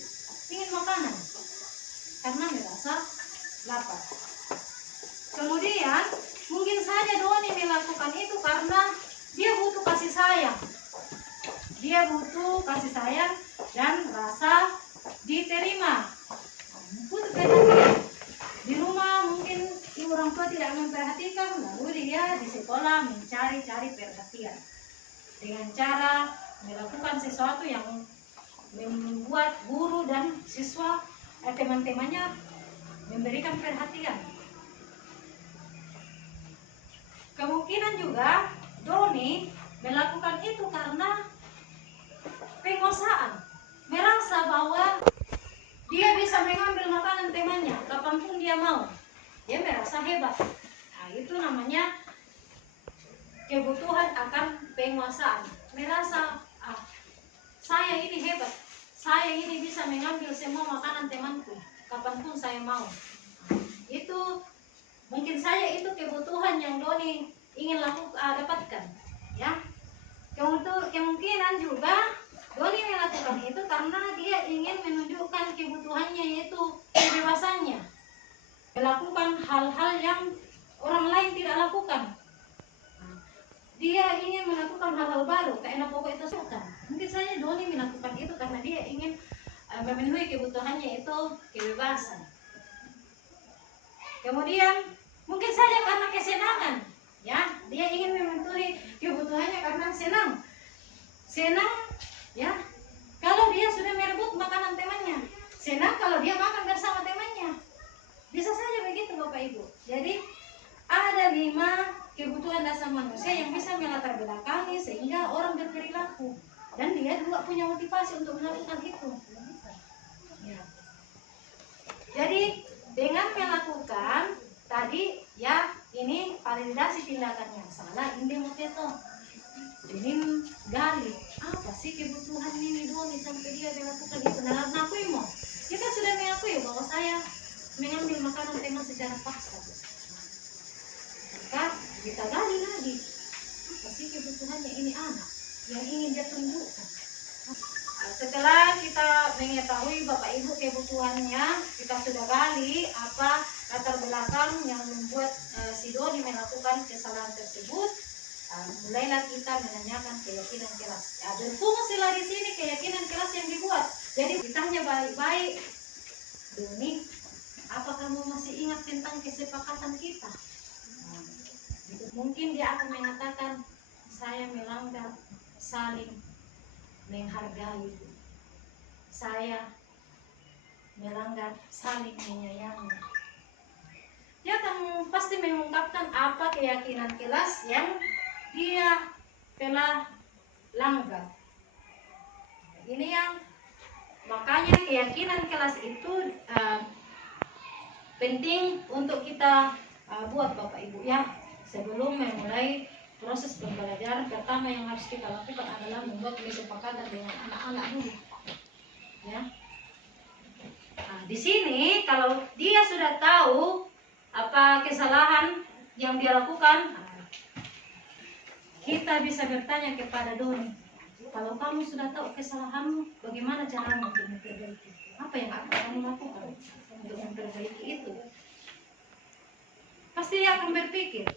ingin makanan, karena merasa lapar. Kemudian mungkin saja Doni melakukan itu karena dia butuh kasih sayang. Dia butuh kasih sayang dan rasa diterima. Butuh perhatian. Di rumah mungkin orang tua tidak memperhatikan, lalu dia di sekolah mencari-cari perhatian dengan cara melakukan sesuatu yang membuat guru dan siswa teman-temannya memberikan perhatian. kemungkinan juga Doni melakukan itu karena penguasaan, merasa bahwa dia bisa mengambil makanan temannya kapanpun dia mau, dia merasa hebat. Nah, itu namanya kebutuhan akan penguasaan, merasa saya ini hebat, saya ini bisa mengambil semua makanan temanku kapanpun saya mau. Itu mungkin saja itu kebutuhan yang Doni ingin dapatkan, ya. Kemungkinan juga Doni melakukan itu karena dia ingin menunjukkan kebutuhannya, yaitu kebebasannya melakukan hal-hal yang orang lain tidak lakukan. Dia ingin melakukan hal-hal baru, karena pokok itu suka. Mungkin saja Doni melakukan itu karena dia ingin memenuhi kebutuhannya, itu kebebasan. Kemudian mungkin saja karena kesenangan, ya, dia ingin memenuhi kebutuhannya karena senang, ya. Kalau dia sudah merebut makanan temannya, senang kalau dia makan bersama temannya, bisa saja begitu Bapak Ibu. Jadi ada 5 kebutuhan dasar manusia yang bisa melatar belakangi sehingga orang berperilaku, dan dia juga punya motivasi untuk melakukan itu. Ya. Jadi dengan melakukan tadi, ya, ini validasi tindakan yang salah, ini moteto, ini gali apa sih kebutuhan ini Doni sampai dia melakukan itu. Nah, mengakui mo, kita sudah mengakui bahwa saya mengambil makanan teman secara paksa. Maka kita gali lagi, apa sih kebutuhannya ini anak yang ingin dia tunjukkan. Setelah kita mengetahui Bapak Ibu kebutuhannya, kita sudah gali apa latar belakang yang membuat si Doni melakukan kesalahan tersebut. Mulailah kita menanyakan keyakinan kelas. Berfungsilah di sini keyakinan kelas yang dibuat. Jadi ditanya baik-baik, Doni, apa kamu masih ingat tentang kesepakatan kita? Mungkin dia akan mengatakan, saya melanggar saling menghargai, saya melanggar saling menyayangi. Dia akan pasti mengungkapkan apa keyakinan kelas yang dia telah langgar. Ini yang makanya keyakinan kelas itu penting untuk kita buat Bapak Ibu, ya. Sebelum memulai proses pembelajaran, pertama yang harus kita lakukan adalah membuat kesepakatan dengan anak-anak dulu, ya. Nah, di sini kalau dia sudah tahu apa kesalahan yang dia lakukan, kita bisa bertanya kepada Doni, kalau kamu sudah tahu kesalahanmu, bagaimana caramu untuk memperbaiki? Apa yang akan kamu lakukan untuk memperbaiki itu? Pasti dia akan berpikir.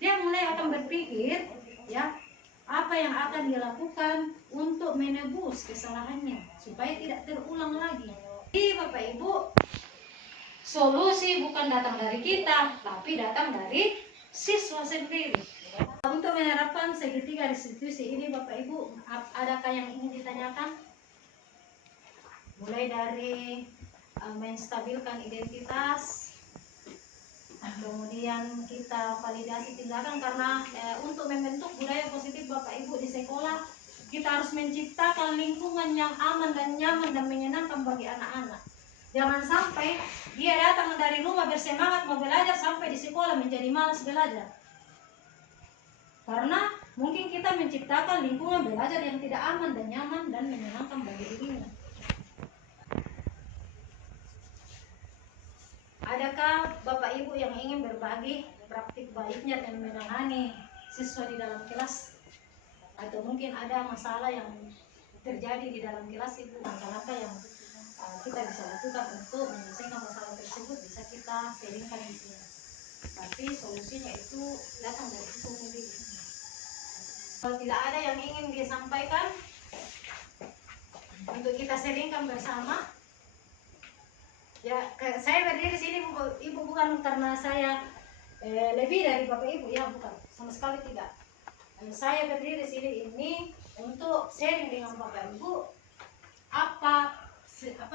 Dia mulai akan berpikir, ya, apa yang akan dia lakukan untuk menebus kesalahannya supaya tidak terulang lagi. Jadi Bapak Ibu, solusi bukan datang dari kita, tapi datang dari siswa sendiri. Untuk menerapkan segitiga restitusi ini Bapak Ibu, adakah yang ingin ditanyakan? Mulai dari menstabilkan identitas, kemudian kita validasi tindakan, karena untuk membentuk budaya positif Bapak Ibu di sekolah, kita harus menciptakan lingkungan yang aman dan nyaman dan menyenangkan bagi anak-anak. Jangan sampai dia datang dari rumah bersemangat mau belajar, sampai di sekolah menjadi malas belajar. Karena mungkin kita menciptakan lingkungan belajar yang tidak aman dan nyaman dan menyenangkan bagi dirinya. Adakah Bapak Ibu yang ingin berbagi praktik baiknya dan menangani siswa di dalam kelas? Atau mungkin ada masalah yang terjadi di dalam kelas itu, langkah-langkah yang kita bisa lakukan untuk menyelesaikan masalah tersebut, bisa kita sharingkan di sini. Tapi solusinya itu datang dari itu sendiri. Kalau tidak ada yang ingin disampaikan untuk kita sharingkan bersama, ya, saya berdiri di sini Ibu bukan karena saya lebih dari Bapak Ibu, ya, bukan, sama sekali tidak. Saya berdiri di sini ini untuk sharing dengan Bapak Ibu apa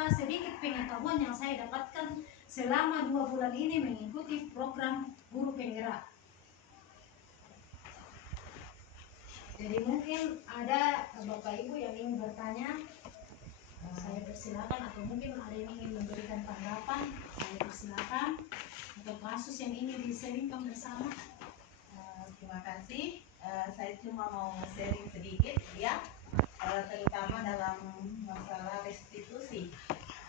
sedikit pengetahuan yang saya dapatkan selama 2 bulan ini mengikuti program guru penggerak. Jadi mungkin ada Bapak Ibu yang ingin bertanya, saya persilakan, atau mungkin ada yang ingin memberikan tanggapan, saya persilakan, atau kasus yang ingin di-sharingkan bersama. Terima kasih. Saya cuma mau sharing sedikit ya, terutama dalam masalah restitusi.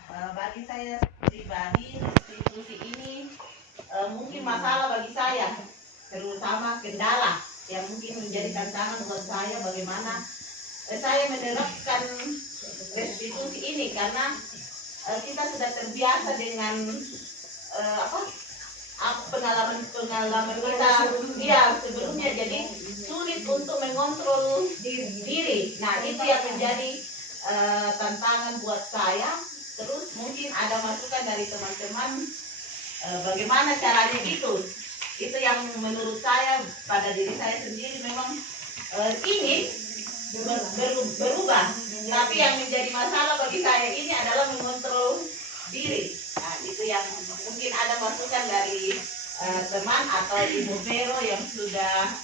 Bagi saya pribadi, restitusi ini mungkin masalah bagi saya, terutama kendala yang mungkin menjadi tantangan buat saya bagaimana saya menerapkan restitusi ini, karena kita sudah terbiasa dengan pengalaman kita sebelumnya, jadi sulit untuk mengontrol diri. Nah, itu yang menjadi tantangan buat saya. Terus mungkin ada masukan dari teman-teman bagaimana caranya itu yang menurut saya pada diri saya sendiri memang ingin berubah, tapi yang menjadi masalah bagi saya ini adalah mengontrol diri. Nah, itu yang mungkin ada masukan dari teman atau Ibu Vero yang sudah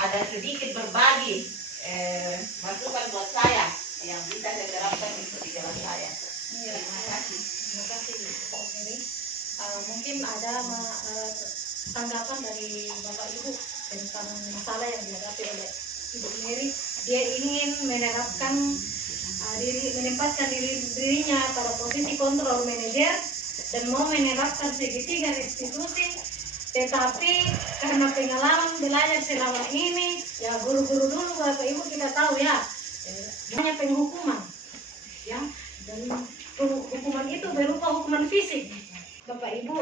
ada sedikit berbagi masukan buat saya yang bisa saya terapkan di jalan saya. Terima kasih. Terima kasih Bu Mary. Mungkin ada tanggapan dari Bapak Ibu tentang masalah yang dihadapi oleh Ibu Mary. Dia ingin menerapkan menempatkan dirinya pada posisi kontrol manajer dan mau menerapkan segitiga restitusi, tetapi karena pengalaman belajar selama ini, ya guru-guru dulu Bapak Ibu kita tahu ya, banyak penghukuman, ya, dan hukuman itu berupa hukuman fisik, Bapak Ibu.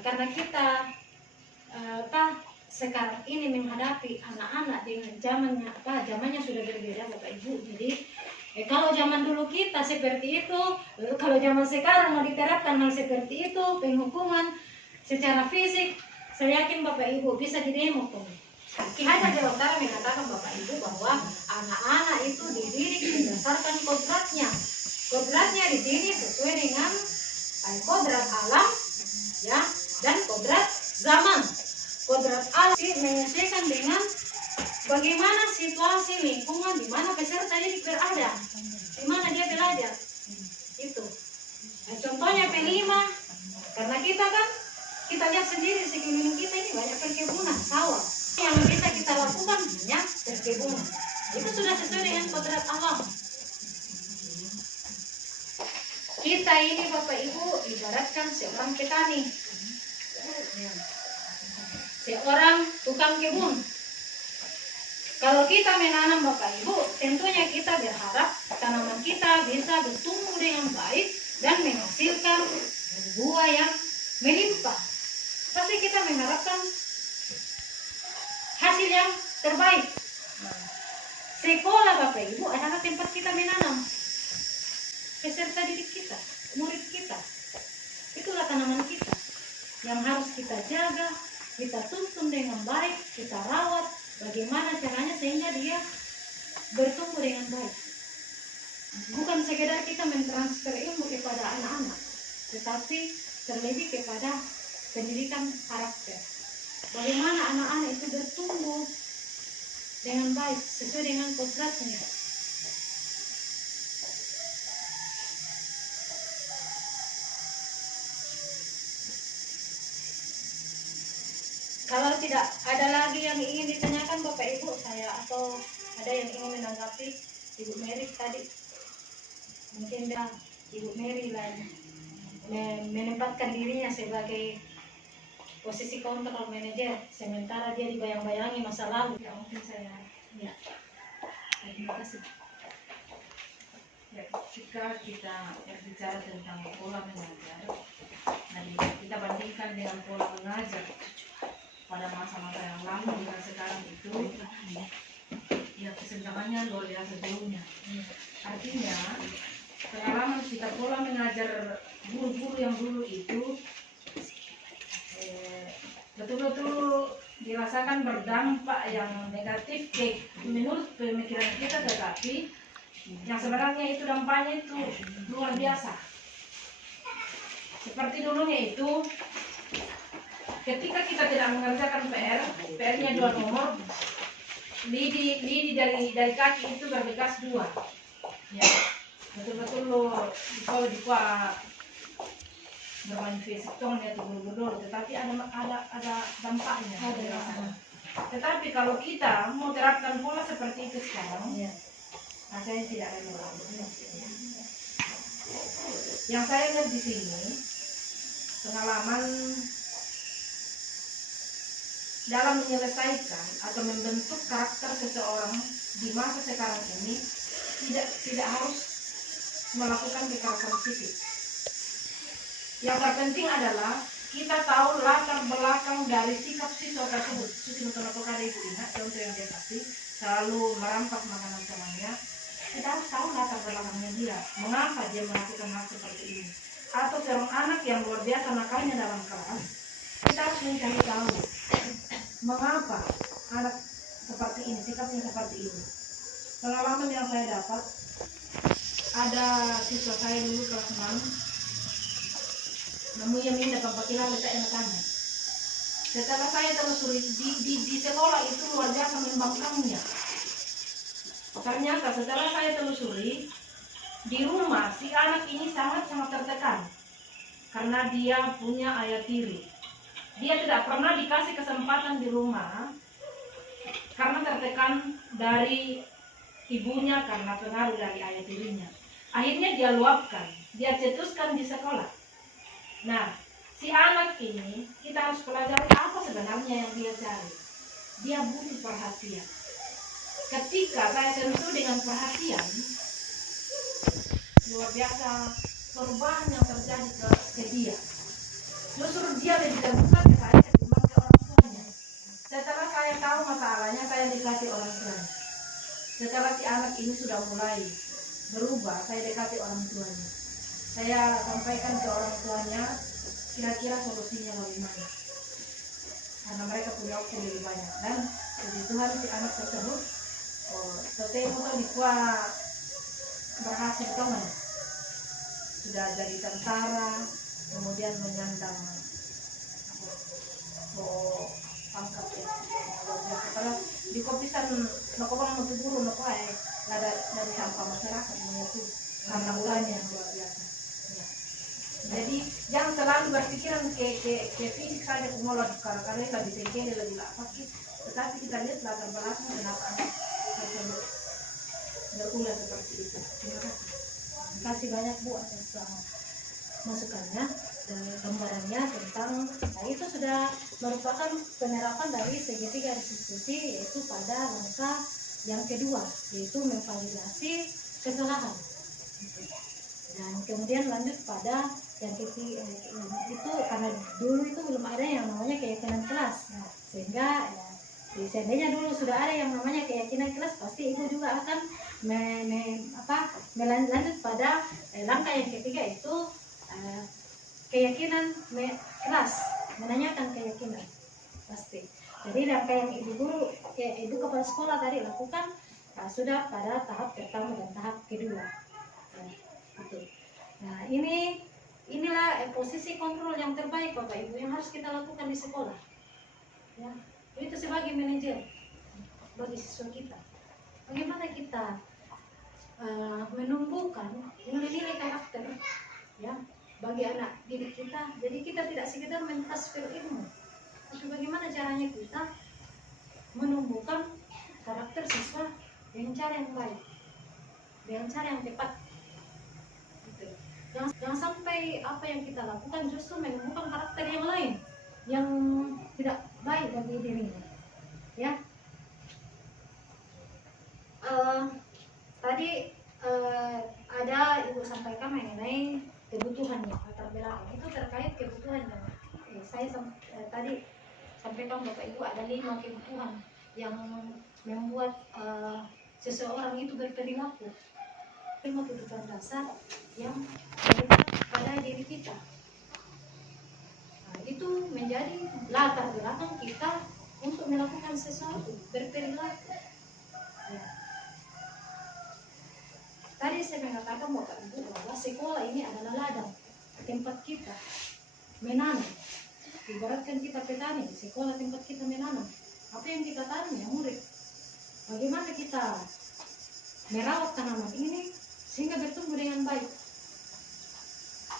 Karena kita sekarang ini menghadapi anak-anak dengan zamannya sudah berbeda Bapak Ibu. Jadi kalau zaman dulu kita seperti itu, kalau zaman sekarang mau diterapkan hal seperti itu, penghukuman secara fisik, saya yakin Bapak Ibu bisa didemo. Ki Hajar Jawa Utara mengatakan Bapak Ibu bahwa anak-anak itu dididik berdasarkan kodratnya. Kodratnya dididik sesuai dengan kodrat alam, ya, dan kodrat zaman. Kodrat alam menyesuaikan dengan bagaimana situasi lingkungan di mana peserta didik berada, di mana dia belajar. Itu. Nah, contohnya P5, karena kita lihat sendiri sekeliling kita ini banyak perkebunan, sawah. Yang bisa kita lakukan hanya perkebunan. Itu sudah sesuai dengan kodrat alam. Kita ini Bapak Ibu ibaratkan seorang petani, seorang tukang kebun. Kalau kita menanam Bapak Ibu, tentunya kita berharap tanaman kita bisa bertumbuh dengan baik dan menghasilkan buah yang melimpah. Pasti kita mengharapkan hasil yang terbaik. Sekolah Bapak Ibu adalah tempat kita menanam peserta didik kita, murid kita. Itulah tanaman kita yang harus kita jaga, kita tuntun dengan baik, kita rawat. Bagaimana caranya sehingga dia bertumbuh dengan baik. Bukan sekedar kita mentransfer ilmu kepada anak-anak, tetapi terlebih kepada pendidikan karakter. Bagaimana anak-anak itu bertumbuh dengan baik sesuai dengan kodratnya. Kalau tidak ada lagi yang ingin ditanyakan Bapak Ibu, saya atau ada yang ingin menanggapi Ibu Mary tadi, mungkin Ibu Mary lain menempatkan dirinya sebagai posisi kontrol manajer, sementara dia dibayang-bayangi masa lalu. Ya mungkin saya, ya. Terima kasih. Ya, jika kita berbicara tentang pola mengajar, dan kita bandingkan dengan pola mengajar pada masa-masa yang lalu dan sekarang itu, ya kesenjangannya luar biasa jauhnya. Artinya pengalaman kita pola mengajar guru-guru yang dulu itu betul-betul dirasakan berdampak yang negatif menurut pemikiran kita, tetapi yang sebenarnya itu dampaknya itu luar biasa. Seperti dulunya itu ketika kita tidak mengerjakan PR-nya 2 nomor, lidi dari kaki itu berbekas 2. Ya, betul-betul lo di bermanifestasinya atau bulu-bulu, tetapi ada dampaknya. Tetapi kalau kita mau terapkan pola seperti itu sekarang, nah saya tidak ada masalah. Yang saya lihat di sini pengalaman dalam menyelesaikan atau membentuk karakter seseorang di masa sekarang ini tidak harus melakukan kekerasan fisik. Yang terpenting adalah kita tahu latar belakang dari sikap siswa tersebut. Suci betul-betul ada ibu ingat contoh yang dia kasih, selalu merampas makanan temannya. Kita harus tahu latar belakangnya dia, mengapa dia melakukan hal seperti ini. Atau seorang anak yang luar biasa nakalnya dalam kelas, kita harus mencari tahu mengapa anak seperti ini, sikapnya seperti ini. Pengalaman yang saya dapat, ada siswa saya dulu kelas 6, namanya minta pampakilan letak anak-anak. Setelah saya telusuri di sekolah itu luar biasa membangkangnya. Ternyata setelah saya telusuri, di rumah si anak ini sangat-sangat tertekan karena dia punya ayah tiri. Dia tidak pernah dikasih kesempatan di rumah karena tertekan dari ibunya karena pengaruh dari ayah tirinya. Akhirnya dia luapkan, dia cetuskan di sekolah. Nah, si anak ini kita harus pelajari apa sebenarnya yang dia cari. Dia butuh perhatian. Ketika saya sentuh dengan perhatian, luar biasa perubahan yang terjadi ke dia. Justru dia lebih terbuka ke saya ketimbang ke orang tuanya. Setelah saya tahu masalahnya, saya dekati orang tuanya. Setelah si anak ini sudah mulai berubah, saya dekati orang tuanya. Saya sampaikan ke orang tuanya kira-kira solusinya bagaimana, karena mereka punya opsi lebih banyak. Dan puji Tuhan si anak tersebut setelah dikua berhasil teman, sudah jadi tentara, kemudian menyandang pangkat ya. Karena di kopisan nakolang mau guru nakoai dari sampah masyarakat menyatu karena ulahnya yang luar biasa. Jadi jangan selalu berpikiran ke fisik saja kumolot karena lebih tinggi lebih sakit, tetapi kita lihat latar belakang kenapa anak tersebut berulah seperti itu. Terima kasih. Terima kasih banyak Bu atas masukannya dan gambarannya tentang itu sudah merupakan penerapan dari segitiga diskusi, yaitu pada langkah yang kedua, yaitu memvalidasi kesalahan. Dan kemudian lanjut pada yang ketiga, itu karena dulu itu belum ada yang namanya keyakinan kelas. Nah, sehingga seandainya dulu sudah ada yang namanya keyakinan kelas, pasti ibu juga akan melanjut pada langkah yang ketiga, itu keyakinan kelas, menanyakan keyakinan pasti. Jadi langkah yang ibu kepala sekolah tadi lakukan sudah pada tahap pertama dan tahap kedua. Nah, inilah posisi kontrol yang terbaik Bapak Ibu yang harus kita lakukan di sekolah. Ya, itu sebagai manajer bagi siswa kita. Bagaimana kita menumbuhkan nilai-nilai karakter ya bagi anak didik kita. Jadi kita tidak sekedar mentransfer ilmu, tapi bagaimana caranya kita menumbuhkan karakter siswa dengan cara yang baik, dengan cara yang tepat. Jangan sampai apa yang kita lakukan justru menumbuhkan karakter yang lain yang tidak baik bagi dirinya. Ya, tadi ada ibu sampaikan mengenai kebutuhannya, latar belakang itu terkait kebutuhannya. Saya tadi sampaikan Bapak Ibu ada 5 kebutuhan yang membuat seseorang itu berperilaku. 5 kebutuhan dasar yang melekat pada diri kita. Nah, itu menjadi latar belakang kita untuk melakukan sesuatu, berperilaku. Ya. Tadi saya mengatakan Bapak Ibu bahwa sekolah ini adalah ladang tempat kita menanam ibaratkan kita petani di sekolah tempat kita menanam, apa yang kita tanam ya murid. Bagaimana kita merawat tanaman ini sehingga bertumbuh dengan baik,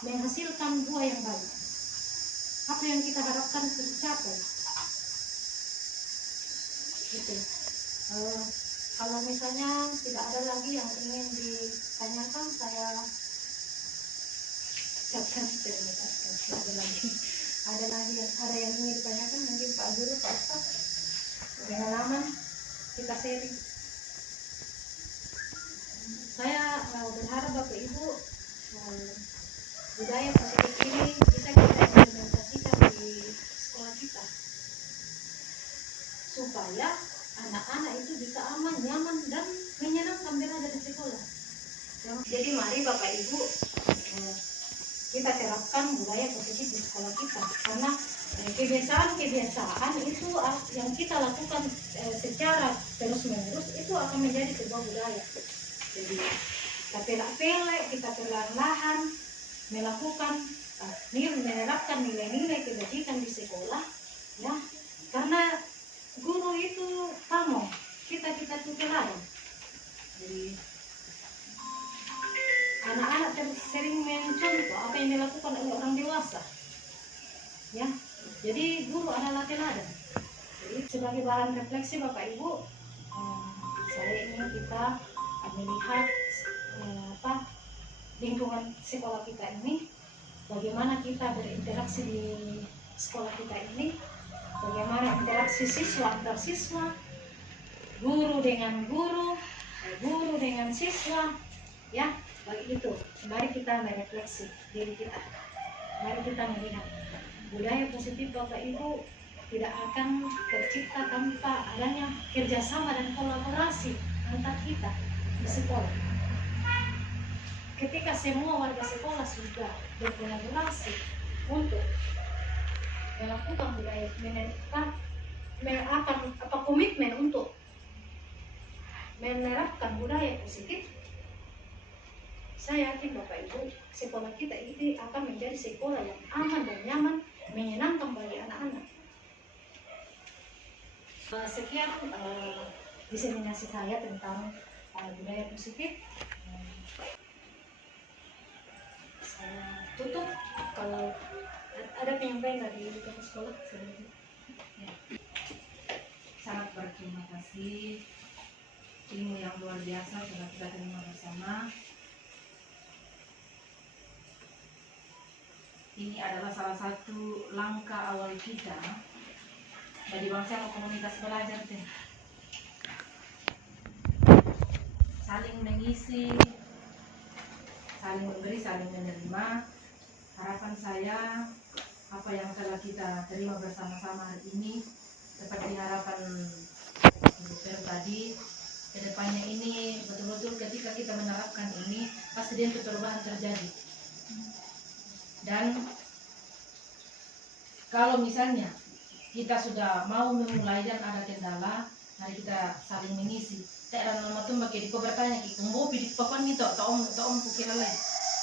menghasilkan buah yang baik. Apa yang kita harapkan tercapai. Gitu. Kalau misalnya tidak ada lagi yang ingin ditanyakan, saya ucapkan terima kasih. Ada yang ingin ditanyakan, mungkin Pak Guru, Pak Ustaz, pengalaman kita sharing. Saya berharap Bapak Ibu budaya positif ini bisa kita implementasikan di sekolah kita supaya anak-anak itu bisa aman, nyaman, dan menyenangkan berada di sekolah. Jadi mari Bapak Ibu kita terapkan budaya positif di sekolah kita, karena kebiasaan-kebiasaan itu yang kita lakukan secara terus-menerus itu akan menjadi sebuah budaya. Jadi kita pelak-pelak, kita perlahan-lahan melakukan menerapkan nilai-nilai kebajikan di sekolah, ya, karena guru itu pamong, kita tuh teladan. Jadi anak-anak sering mencontoh apa yang dilakukan oleh orang dewasa, ya. Jadi guru adalah teladan. Jadi sebagai bahan refleksi Bapak Ibu, saya ingin kita melihat lingkungan sekolah kita ini, bagaimana kita berinteraksi di sekolah kita ini, bagaimana interaksi siswa antar siswa, guru dengan guru, guru dengan siswa, ya. Begitu. Mari kita merefleksi diri kita. Mari kita melihat budaya positif Bapak Ibu tidak akan tercipta tanpa adanya kerjasama dan kolaborasi antar kita di sekolah. Ketika semua warga sekolah sudah berkolaborasi untuk melakukan budaya komitmen untuk menerapkan budaya positif, saya yakin Bapak Ibu, sekolah kita ini akan menjadi sekolah yang aman dan nyaman, menyenangkan bagi anak-anak. Sekian diseminasi saya tentang budaya positif. Saya tutup. Kalau ada penyampaian dari Bapak sekolah, Ya. Sangat berterima kasih, ilmu yang luar biasa sudah kita terima bersama. Ini adalah salah satu langkah awal kita dari bangsa yang komunitas belajar deh. Saling mengisi, saling memberi, saling menerima. Harapan saya apa yang telah kita terima bersama-sama hari ini, seperti harapan Ibu tadi, kedepannya ini betul-betul ketika kita menerapkan ini pasti dia perubahan terjadi. Dan kalau misalnya kita sudah mau memulai dan ada kendala, mari kita saling mengisi. Tidak ada nama tuh bagi diko bertanya, "Kumbo pidik papan itu atau om kukira lain."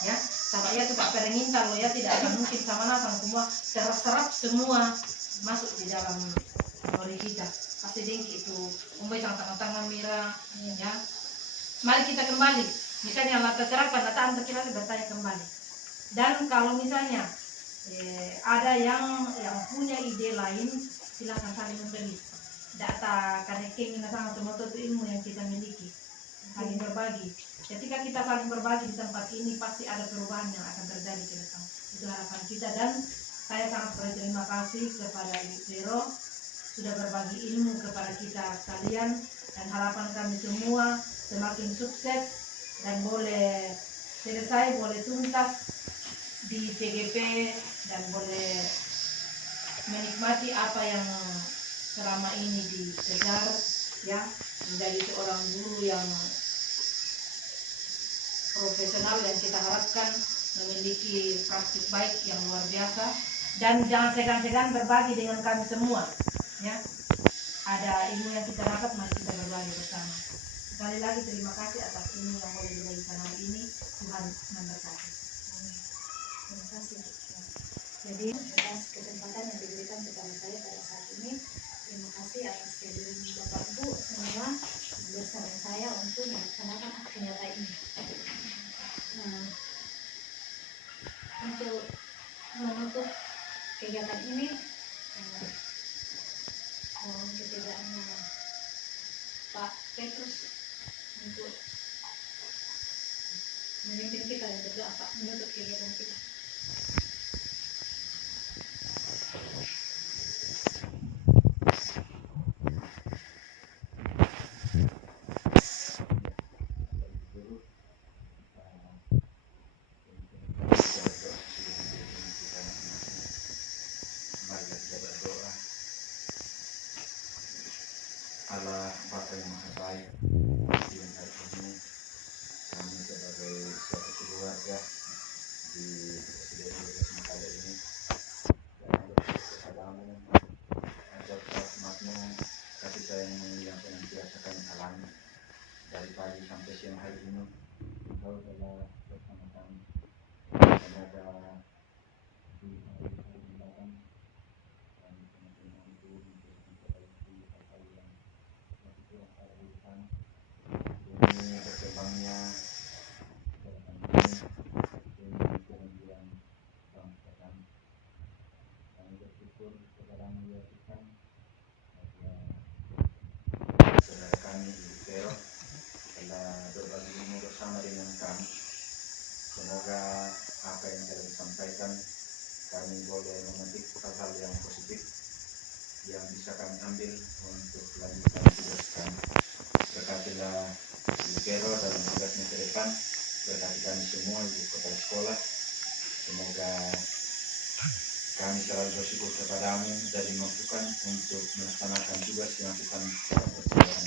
Ya, sama ya tuh Pak Perenginta lo ya, tidak akan mungkin sama nasang semua serap semua masuk di dalam memori kita. Pasti dengki itu umbai tangan merah, ya. Mari kita kembali. Misalnya lata terapkan, lata antar kita bertanya kembali. Dan kalau misalnya ada yang punya ide lain, silakan saling memberi. Data karena keinginan sangat itu ilmu yang kita miliki, saling berbagi. Ketika kita saling berbagi di tempat ini, pasti ada perubahan yang akan terjadi ke depan. Itu harapan kita, dan saya sangat berterima kasih kepada Ibu Vero sudah berbagi ilmu kepada kita sekalian, dan harapan kami semua semakin sukses dan boleh selesai, boleh tuntas di PGP, dan boleh menikmati apa yang selama ini dikejar, ya, menjadi seorang guru yang profesional yang kita harapkan memiliki praktik baik yang luar biasa. Dan jangan segan-segan berbagi dengan kami semua, ya. Ada ilmu yang kita dapat, mari kita berbagi bersama. Sekali lagi terima kasih atas ilmu yang boleh dibagikan hari ini. Tuhan memberkati. Terima kasih. Jadi atas kesempatan yang diberikan membantu melaksanakan aksi nyata ini. Nah, untuk menutup kegiatan ini, mohon kesediaannya Pak Petrus untuk memimpin kita dan berdoa Pak menutup kegiatan kita. Allah Bapa yang Maha Baik, yang hari ini kami sebagai suatu keluarga di Presiden Semakale ini dan kepadamu agar rahmatmu kasih sayangmu yang senantiasa kami alami dari pagi sampai siang hari ini. Engkau telah bersama kami. Semoga di hari-hari mendatang kami semakin mampu untuk memperbaiki hal-hal yang masih kurang pada urusan demi berkembangnya gerakan ini demi kemajuan bangsa kami. Kami bersyukur kepadamu ya Tuhan bahwa saudara kami Ibu Vero telah berbagi ilmu bersama dengan kami. Semoga apa yang telah disampaikan kami boleh memetik hal-hal yang positif yang bisa kami ambil untuk melanjutkan tugas kami. Berkatilah Ibu Vero dalam tugasnya ke depan, berkati kami semua Ibu Kepala Sekolah. Semoga kami selalu bersyukur kepadamu dan dimampukan untuk melaksanakan tugas yang Tuhan telah persediakan.